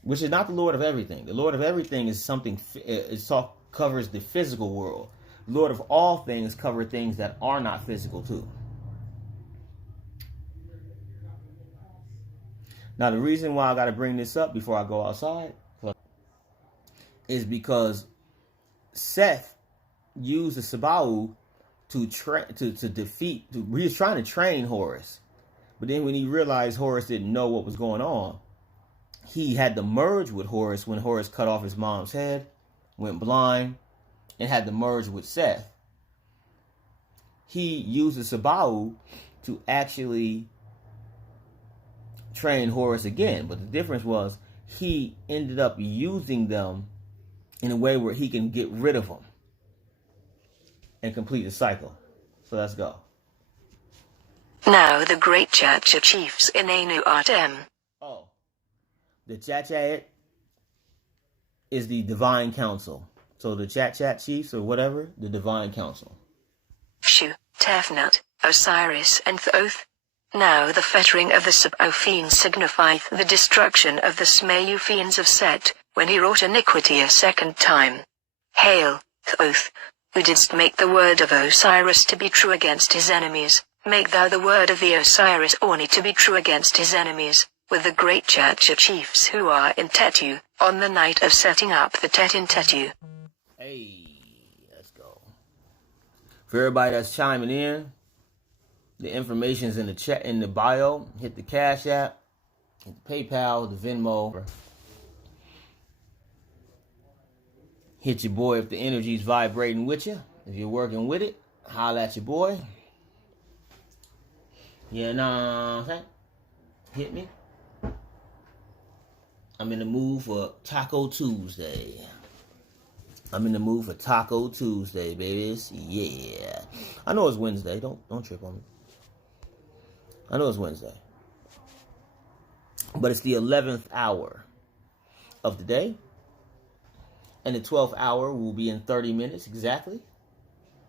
Which is not the Lord of everything. The Lord of everything is something, covers the physical world. The Lord of all things covers things that are not physical too. Now, the reason why I got to bring this up before I go outside is because Seth used the Sabaoth he was trying to train Horus. But then when he realized Horus didn't know what was going on, he had to merge with Horus when Horus cut off his mom's head, went blind, and had to merge with Seth. He used the Sabaoth to actually train Horus again, but the difference was he ended up using them in a way where he can get rid of them and complete the cycle. So let's go. Now the great Chacha chiefs in Anu Artem. Oh, the Chachat is the divine council. So the Chachat chiefs or whatever, the divine council. Shu, Tefnut, Osiris, and Thoth. Now the fettering of the Sabaothines signifieth the destruction of the Smaeophines of Set, when he wrought iniquity a second time. Hail, Thoth, who didst make the word of Osiris to be true against his enemies, make thou the word of the Osiris Orni to be true against his enemies, with the great Chacha chiefs who are in Tetu, on the night of setting up the Tet in Tetu. Hey, let's go. For everybody that's chiming in, the information's in the chat, in the bio. Hit the Cash App, hit the PayPal, the Venmo. Hit your boy if the energy's vibrating with you. If you're working with it, holla at your boy. You know what I'm saying? Hit me. I'm in the mood for Taco Tuesday. I'm in the mood for Taco Tuesday, babies. Yeah. I know it's Wednesday. Don't trip on me. I know it's Wednesday. But it's the 11th hour of the day. And the 12th hour will be in 30 minutes exactly.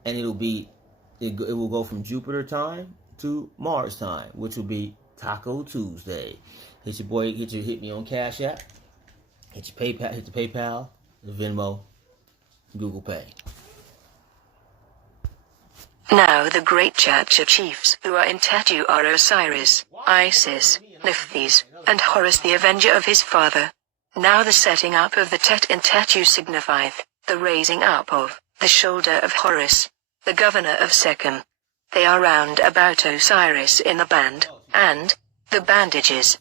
And it will go from Jupiter time to Mars time, which will be Taco Tuesday. Hit your boy, hit me on Cash App. Hit your PayPal, hit the PayPal, the Venmo, Google Pay. Now the great church of chiefs who are in Keku are Osiris, Isis, Nephthys, and Horus the avenger of his father. Now the setting up of the Tet in Keku signifieth the raising up of the shoulder of Horus, the governor of Shechem. They are round about Osiris in the band, and the bandages.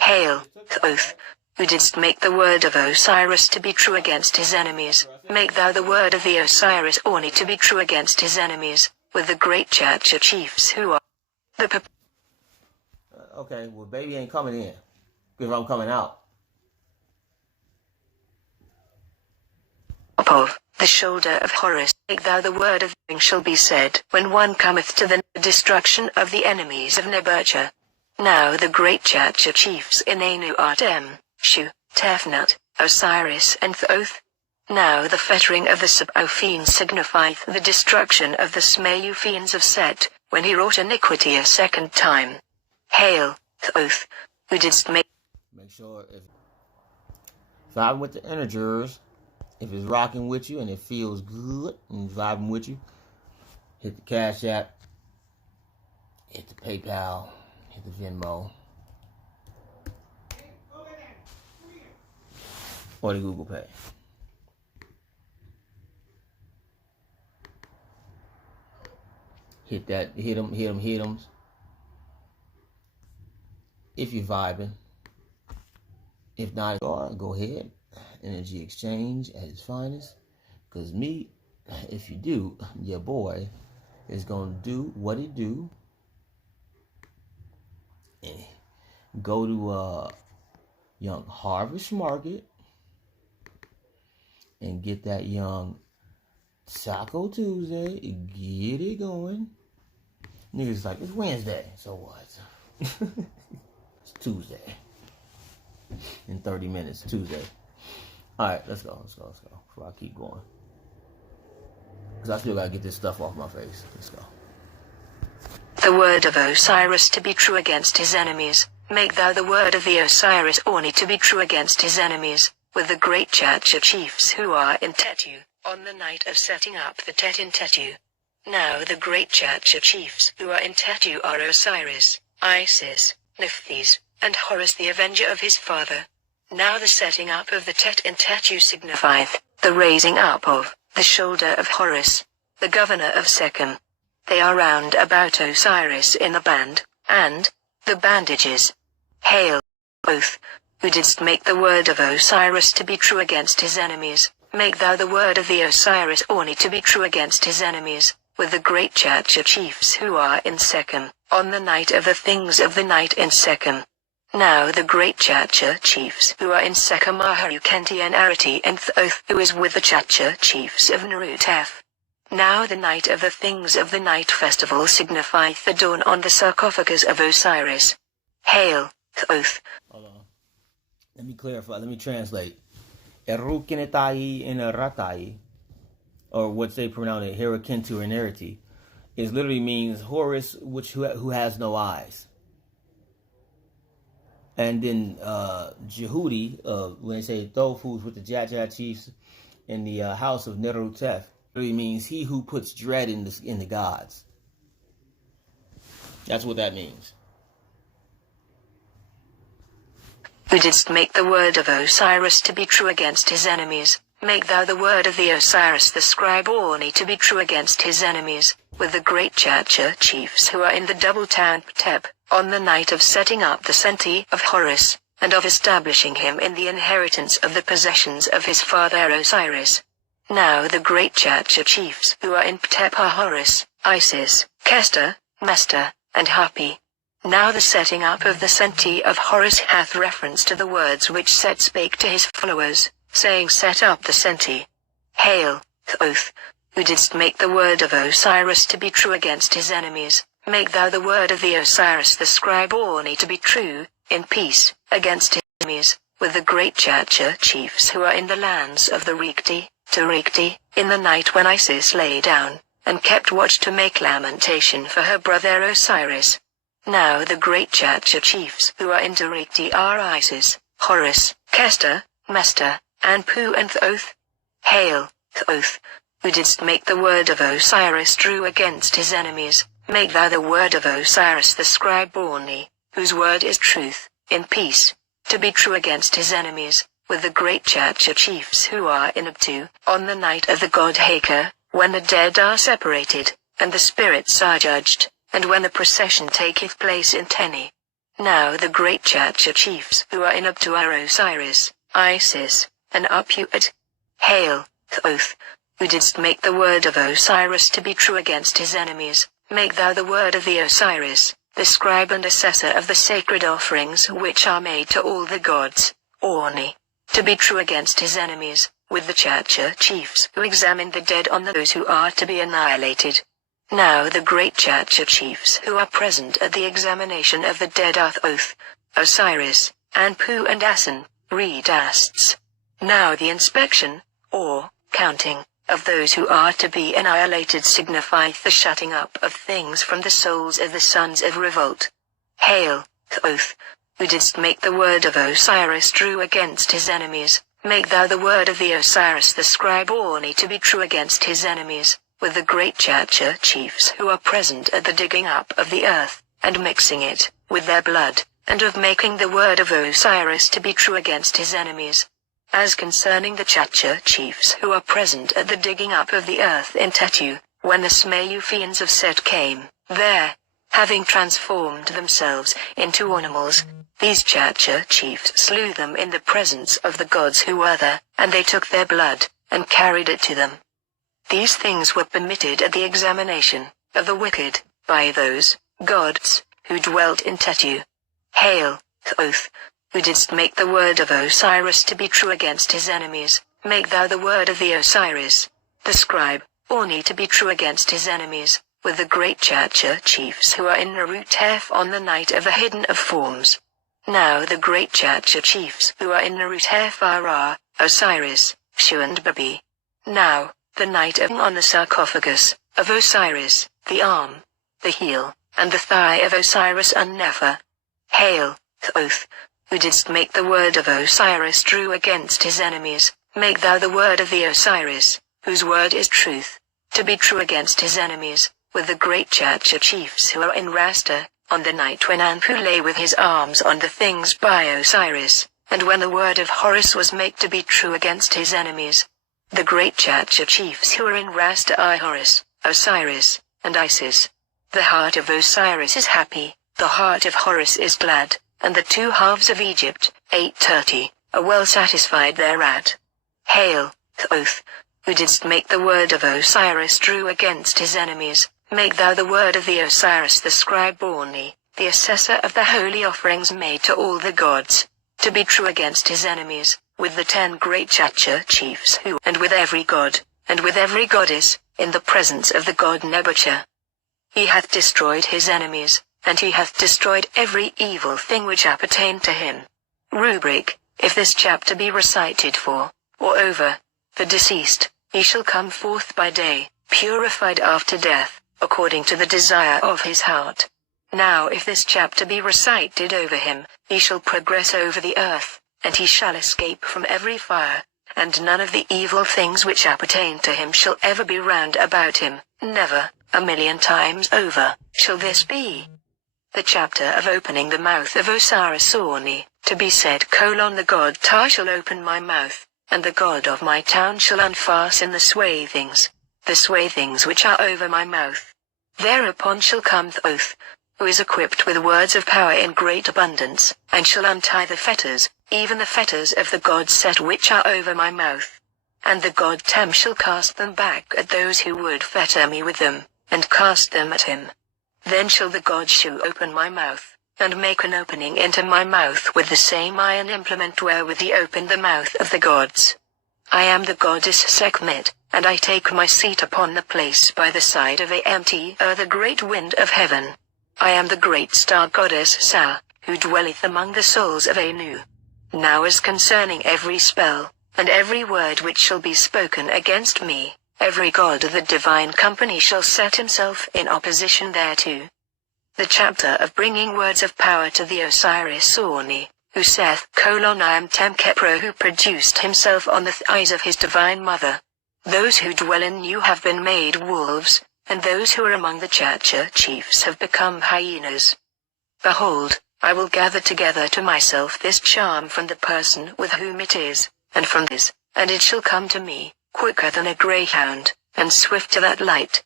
Hail, Thoth, who didst make the word of Osiris to be true against his enemies, make thou the word of the Osiris Orni to be true against his enemies, with the great church of chiefs who are the okay, well, baby ain't coming in, because I'm coming out. Of the shoulder of Horus, make thou the word of thing shall be said when one cometh to the destruction of the enemies of Nebuchadnezzar. Now the great church of chiefs in Anu are Tem, Shu, Tefnut, Osiris and Thoth. Now the fettering of the Sub-Ophene signifieth the destruction of the Smaeophenes of Set, when he wrought iniquity a second time. Hail, Thoth, who didst make sure if vibing with the integers, if it's rocking with you and it feels good and vibing with you, hit the Cash App, hit the PayPal, hit the Venmo, or the Google Pay. Hit that, hit them. If you're vibing. If not, go ahead. Energy exchange at its finest. Because me, if you do, your boy is going to do what he do. And go to Young Harvest Market and get that young Taco Tuesday. Get it going. Niggas like, it's Wednesday. So what? It's Tuesday. In 30 minutes, Tuesday. Alright, let's go. Before I keep going. Because I still got to get this stuff off my face. Let's go. the word of Osiris to be true against his enemies. Make thou the word of the Osiris Orni to be true against his enemies, with the great church of chiefs who are in Keku, on the night of setting up the Tet in Keku. Now the great church of chiefs who are in Keku are Osiris, Isis, Nephthys, and Horus the avenger of his father. Now the setting up of the Tet in Keku signifieth the raising up of the shoulder of Horus, the governor of Shechem. They are round about Osiris in the band, and the bandages. Hail, both, who didst make the word of Osiris to be true against his enemies, make thou the word of the Osiris Orni to be true against his enemies, with the great church of chiefs who are in Shechem, on the night of the things of the night in Shechem. Now the great church chiefs who are in Shechem are Harukenti and Arati and Thoth, who is with the church chiefs of Nerutef. Now the night of the things of the night festival signifieth the dawn on the sarcophagus of Osiris. Hail, Thoth. Hold on. Let me clarify. Let me translate. Erukinetai and Aratai, or what they pronounce it, Herakentu and Arati, is literally means Horus, who has no eyes. And then Jehudi, when they say Thoth, who's with the Jat chiefs in the house of Nerutef, really means he who puts dread in the gods. That's what that means. Who didst make the word of Osiris to be true against his enemies, make thou the word of the Osiris the scribe Orni to be true against his enemies, with the great church chiefs who are in the double town Ptep, on the night of setting up the senti of Horus, and of establishing him in the inheritance of the possessions of his father Osiris. Now the great church of chiefs who are in Ptep are Horus, Isis, Kester, Mester, and Hapi. Now the setting up of the senti of Horus hath reference to the words which Set spake to his followers, saying, set up the senti. Hail, Thoth, who didst make the word of Osiris to be true against his enemies, make thou the word of the Osiris the scribe Orni to be true, in peace, against his enemies, with the great church chiefs who are in the lands of the Rigti, in the night when Isis lay down, and kept watch to make lamentation for her brother Osiris. Now the great church of chiefs who are in Rigti are Isis, Horus, Kester, Mester, Anpu and Thoth. Hail, Thoth, who didst make the word of Osiris true against his enemies, make thou the word of Osiris the scribe Orni, whose word is truth, in peace, to be true against his enemies, with the great Chacha chiefs who are in Abtu, on the night of the god Keku, when the dead are separated, and the spirits are judged, and when the procession taketh place in Teni. Now the great Chacha chiefs who are in Abtu are Osiris, Isis, and Apuat. Hail, Thoth, who didst make the word of Osiris to be true against his enemies, make thou the word of the Osiris, the scribe and assessor of the sacred offerings which are made to all the gods, Orni, to be true against his enemies, with the Chacha chiefs who examine the dead on those who are to be annihilated. Now the great Chacha chiefs who are present at the examination of the dead are Thoth, Osiris, Anpu and Asen, Redasts. Now the inspection, or counting, of those who are to be annihilated signifieth the shutting up of things from the souls of the sons of revolt. Hail, Thoth, who didst make the word of Osiris true against his enemies, make thou the word of the Osiris the scribe Orni to be true against his enemies, with the great Chacha chiefs who are present at the digging up of the earth, and mixing it with their blood, and of making the word of Osiris to be true against his enemies. As concerning the Chacha chiefs who are present at the digging up of the earth in Tetu, when the Smayufians of Set came, there, having transformed themselves into animals, these Chacha chiefs slew them in the presence of the gods who were there, and they took their blood, and carried it to them. These things were permitted at the examination of the wicked, by those gods who dwelt in Tetu. Hail, Thoth, who didst make the word of Osiris to be true against his enemies, make thou the word of the Osiris, the scribe, Orni to be true against his enemies, with the great Chacha chiefs who are in Narutef on the night of the hidden of forms. Now the great Chacha chiefs who are in Narutef are Osiris, Shu and Babi. Now, the night of on the sarcophagus, of Osiris, the arm, the heel, and the thigh of Osiris and Nefer. Hail, Thoth, who didst make the word of Osiris true against his enemies, make thou the word of the Osiris, whose word is truth, to be true against his enemies, with the great Chacha chiefs who are in Rasta, on the night when Anpu lay with his arms on the things by Osiris, and when the word of Horus was made to be true against his enemies. The great Chacha chiefs who are in Rasta are Horus, Osiris, and Isis. The heart of Osiris is happy, the heart of Horus is glad, and the two halves of Egypt, 830, are well satisfied thereat. Hail, Thoth, who didst make the word of Osiris true against his enemies, make thou the word of the Osiris the scribe Orni, the assessor of the holy offerings made to all the gods, to be true against his enemies, with the 10 great Chacha chiefs who, and with every god, and with every goddess, in the presence of the god Nebuchadnezzar. He hath destroyed his enemies, and he hath destroyed every evil thing which appertained to him. Rubric, if this chapter be recited for, or over, the deceased, he shall come forth by day, purified after death, according to the desire of his heart. Now if this chapter be recited over him, he shall progress over the earth, and he shall escape from every fire, and none of the evil things which appertain to him shall ever be round about him, never, 1,000,000 times over, shall this be. The chapter of opening the mouth of Osiris Orni, to be said: the god Ptah shall open my mouth, and the god of my town shall unfasten the swathings which are over my mouth. Thereupon shall come Thoth, who is equipped with words of power in great abundance, and shall untie the fetters, even the fetters of the god Set which are over my mouth. And the god Tem shall cast them back at those who would fetter me with them, and cast them at him. Then shall the god Shu open my mouth, and make an opening into my mouth with the same iron implement wherewith he opened the mouth of the gods. I am the goddess Sekhmet, and I take my seat upon the place by the side of Amt, the great wind of heaven. I am the great star goddess Sa, who dwelleth among the souls of Anu. Now as concerning every spell, and every word which shall be spoken against me, every god of the divine company shall set himself in opposition thereto. The chapter of bringing words of power to the Osiris Orni, who saith, I am Temkepro, who produced himself on the thighs of his divine mother. Those who dwell in you have been made wolves, and those who are among the Chacha chiefs have become hyenas. Behold, I will gather together to myself this charm from the person with whom it is, and from this, and it shall come to me, quicker than a greyhound, and swifter than light.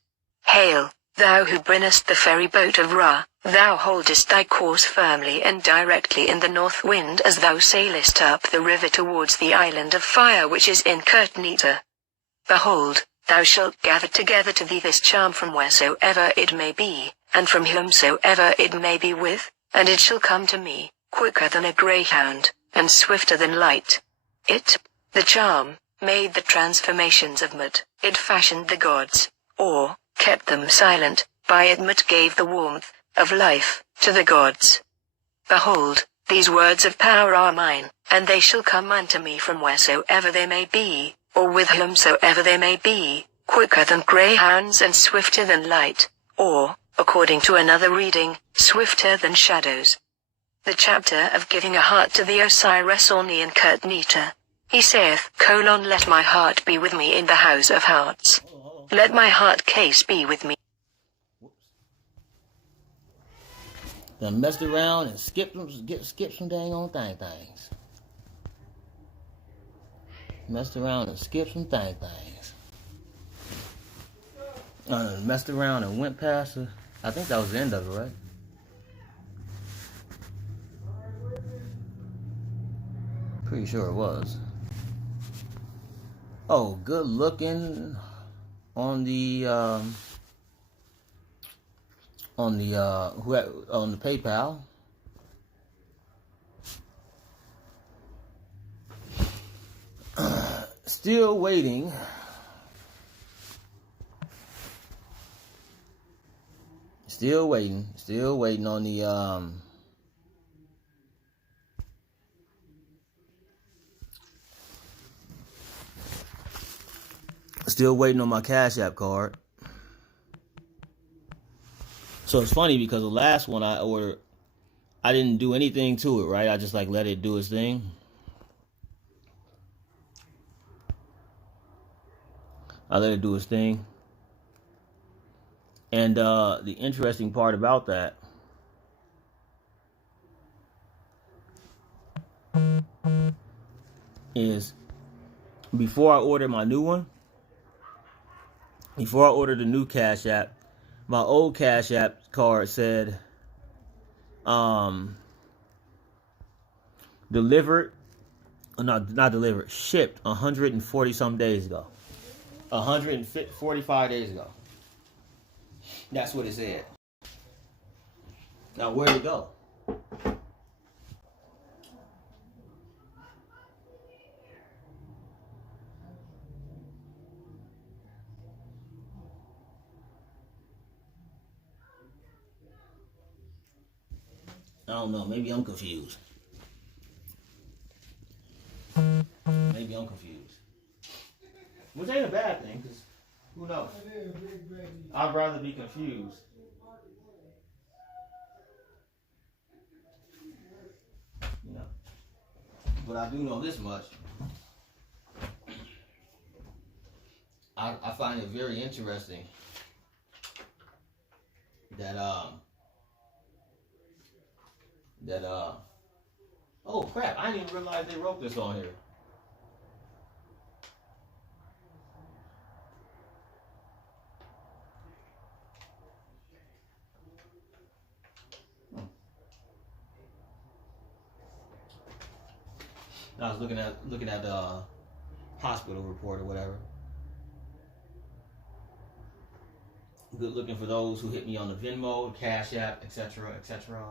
Hail, thou who bringest the ferry boat of Ra, thou holdest thy course firmly and directly in the north wind as thou sailest up the river towards the island of fire which is in Kurtnita. Behold, thou shalt gather together to thee this charm from wheresoever it may be, and from whomsoever it may be with, and it shall come to me, quicker than a greyhound, and swifter than light. It, the charm, made the transformations of Mut, it fashioned the gods, or kept them silent, by it Mut gave the warmth of life to the gods. Behold, these words of power are mine, and they shall come unto me from wheresoever they may be, or with whomsoever they may be, quicker than greyhounds and swifter than light, or, according to another reading, swifter than shadows. The chapter of giving a heart to the Osiris Orni in Kurtnita. He saith, let my heart be with me in the house of hearts. Let my heart case be with me. Done messed around and skipped some dang on things. Messed around and skipped some things. Messed around and went past her. I think that was the end of it, right? Pretty sure it was. Oh, good looking on the PayPal. Still waiting. Still waiting on the still waiting on my Cash App card. So it's funny because the last one I ordered, I didn't do anything to it, right? I just let it do its thing. I let it do its thing. And the interesting part about that is before I ordered my new one, before I ordered the new Cash App, my old Cash App card said delivered, not delivered, shipped 140 some days ago. 145 days ago. That's what it said. Now where'd it go? I don't know. Maybe I'm confused. Which ain't a bad thing, because who knows? I'd rather be confused. You know. But I do know this much. I find it very interesting that oh crap, I didn't even realize they wrote this on here. I was looking at the hospital report or whatever. Good looking for those who hit me on the Venmo, Cash App, etc., etc.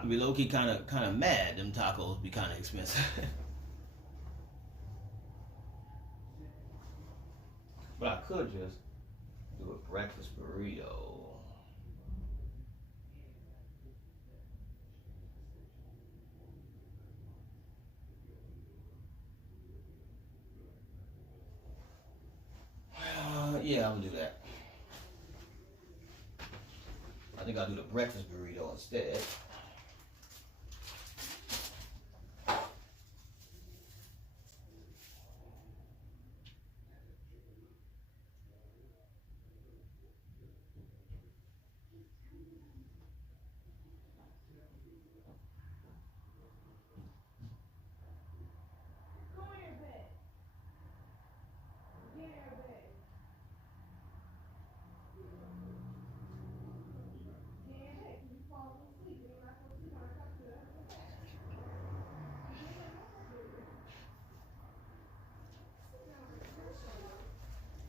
I be low key kind of mad. Them tacos be kind of expensive. But I could just do a breakfast burrito. Yeah, I'm gonna do that. I think I'll do the breakfast burrito instead.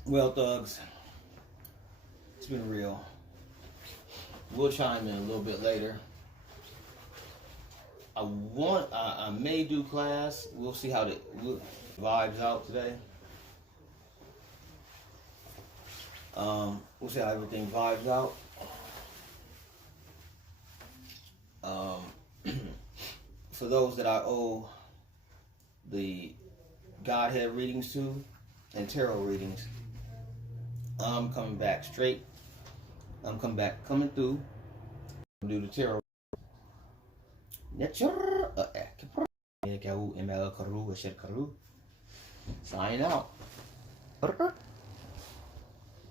Well, thugs, it's been real. We'll chime in a little bit later. I may do class. We'll see how the vibes out today. We'll see how everything vibes out. For those that I owe the Godhead readings to and tarot readings, I'm coming back straight. I'm coming through. Do the tarot. Sign out.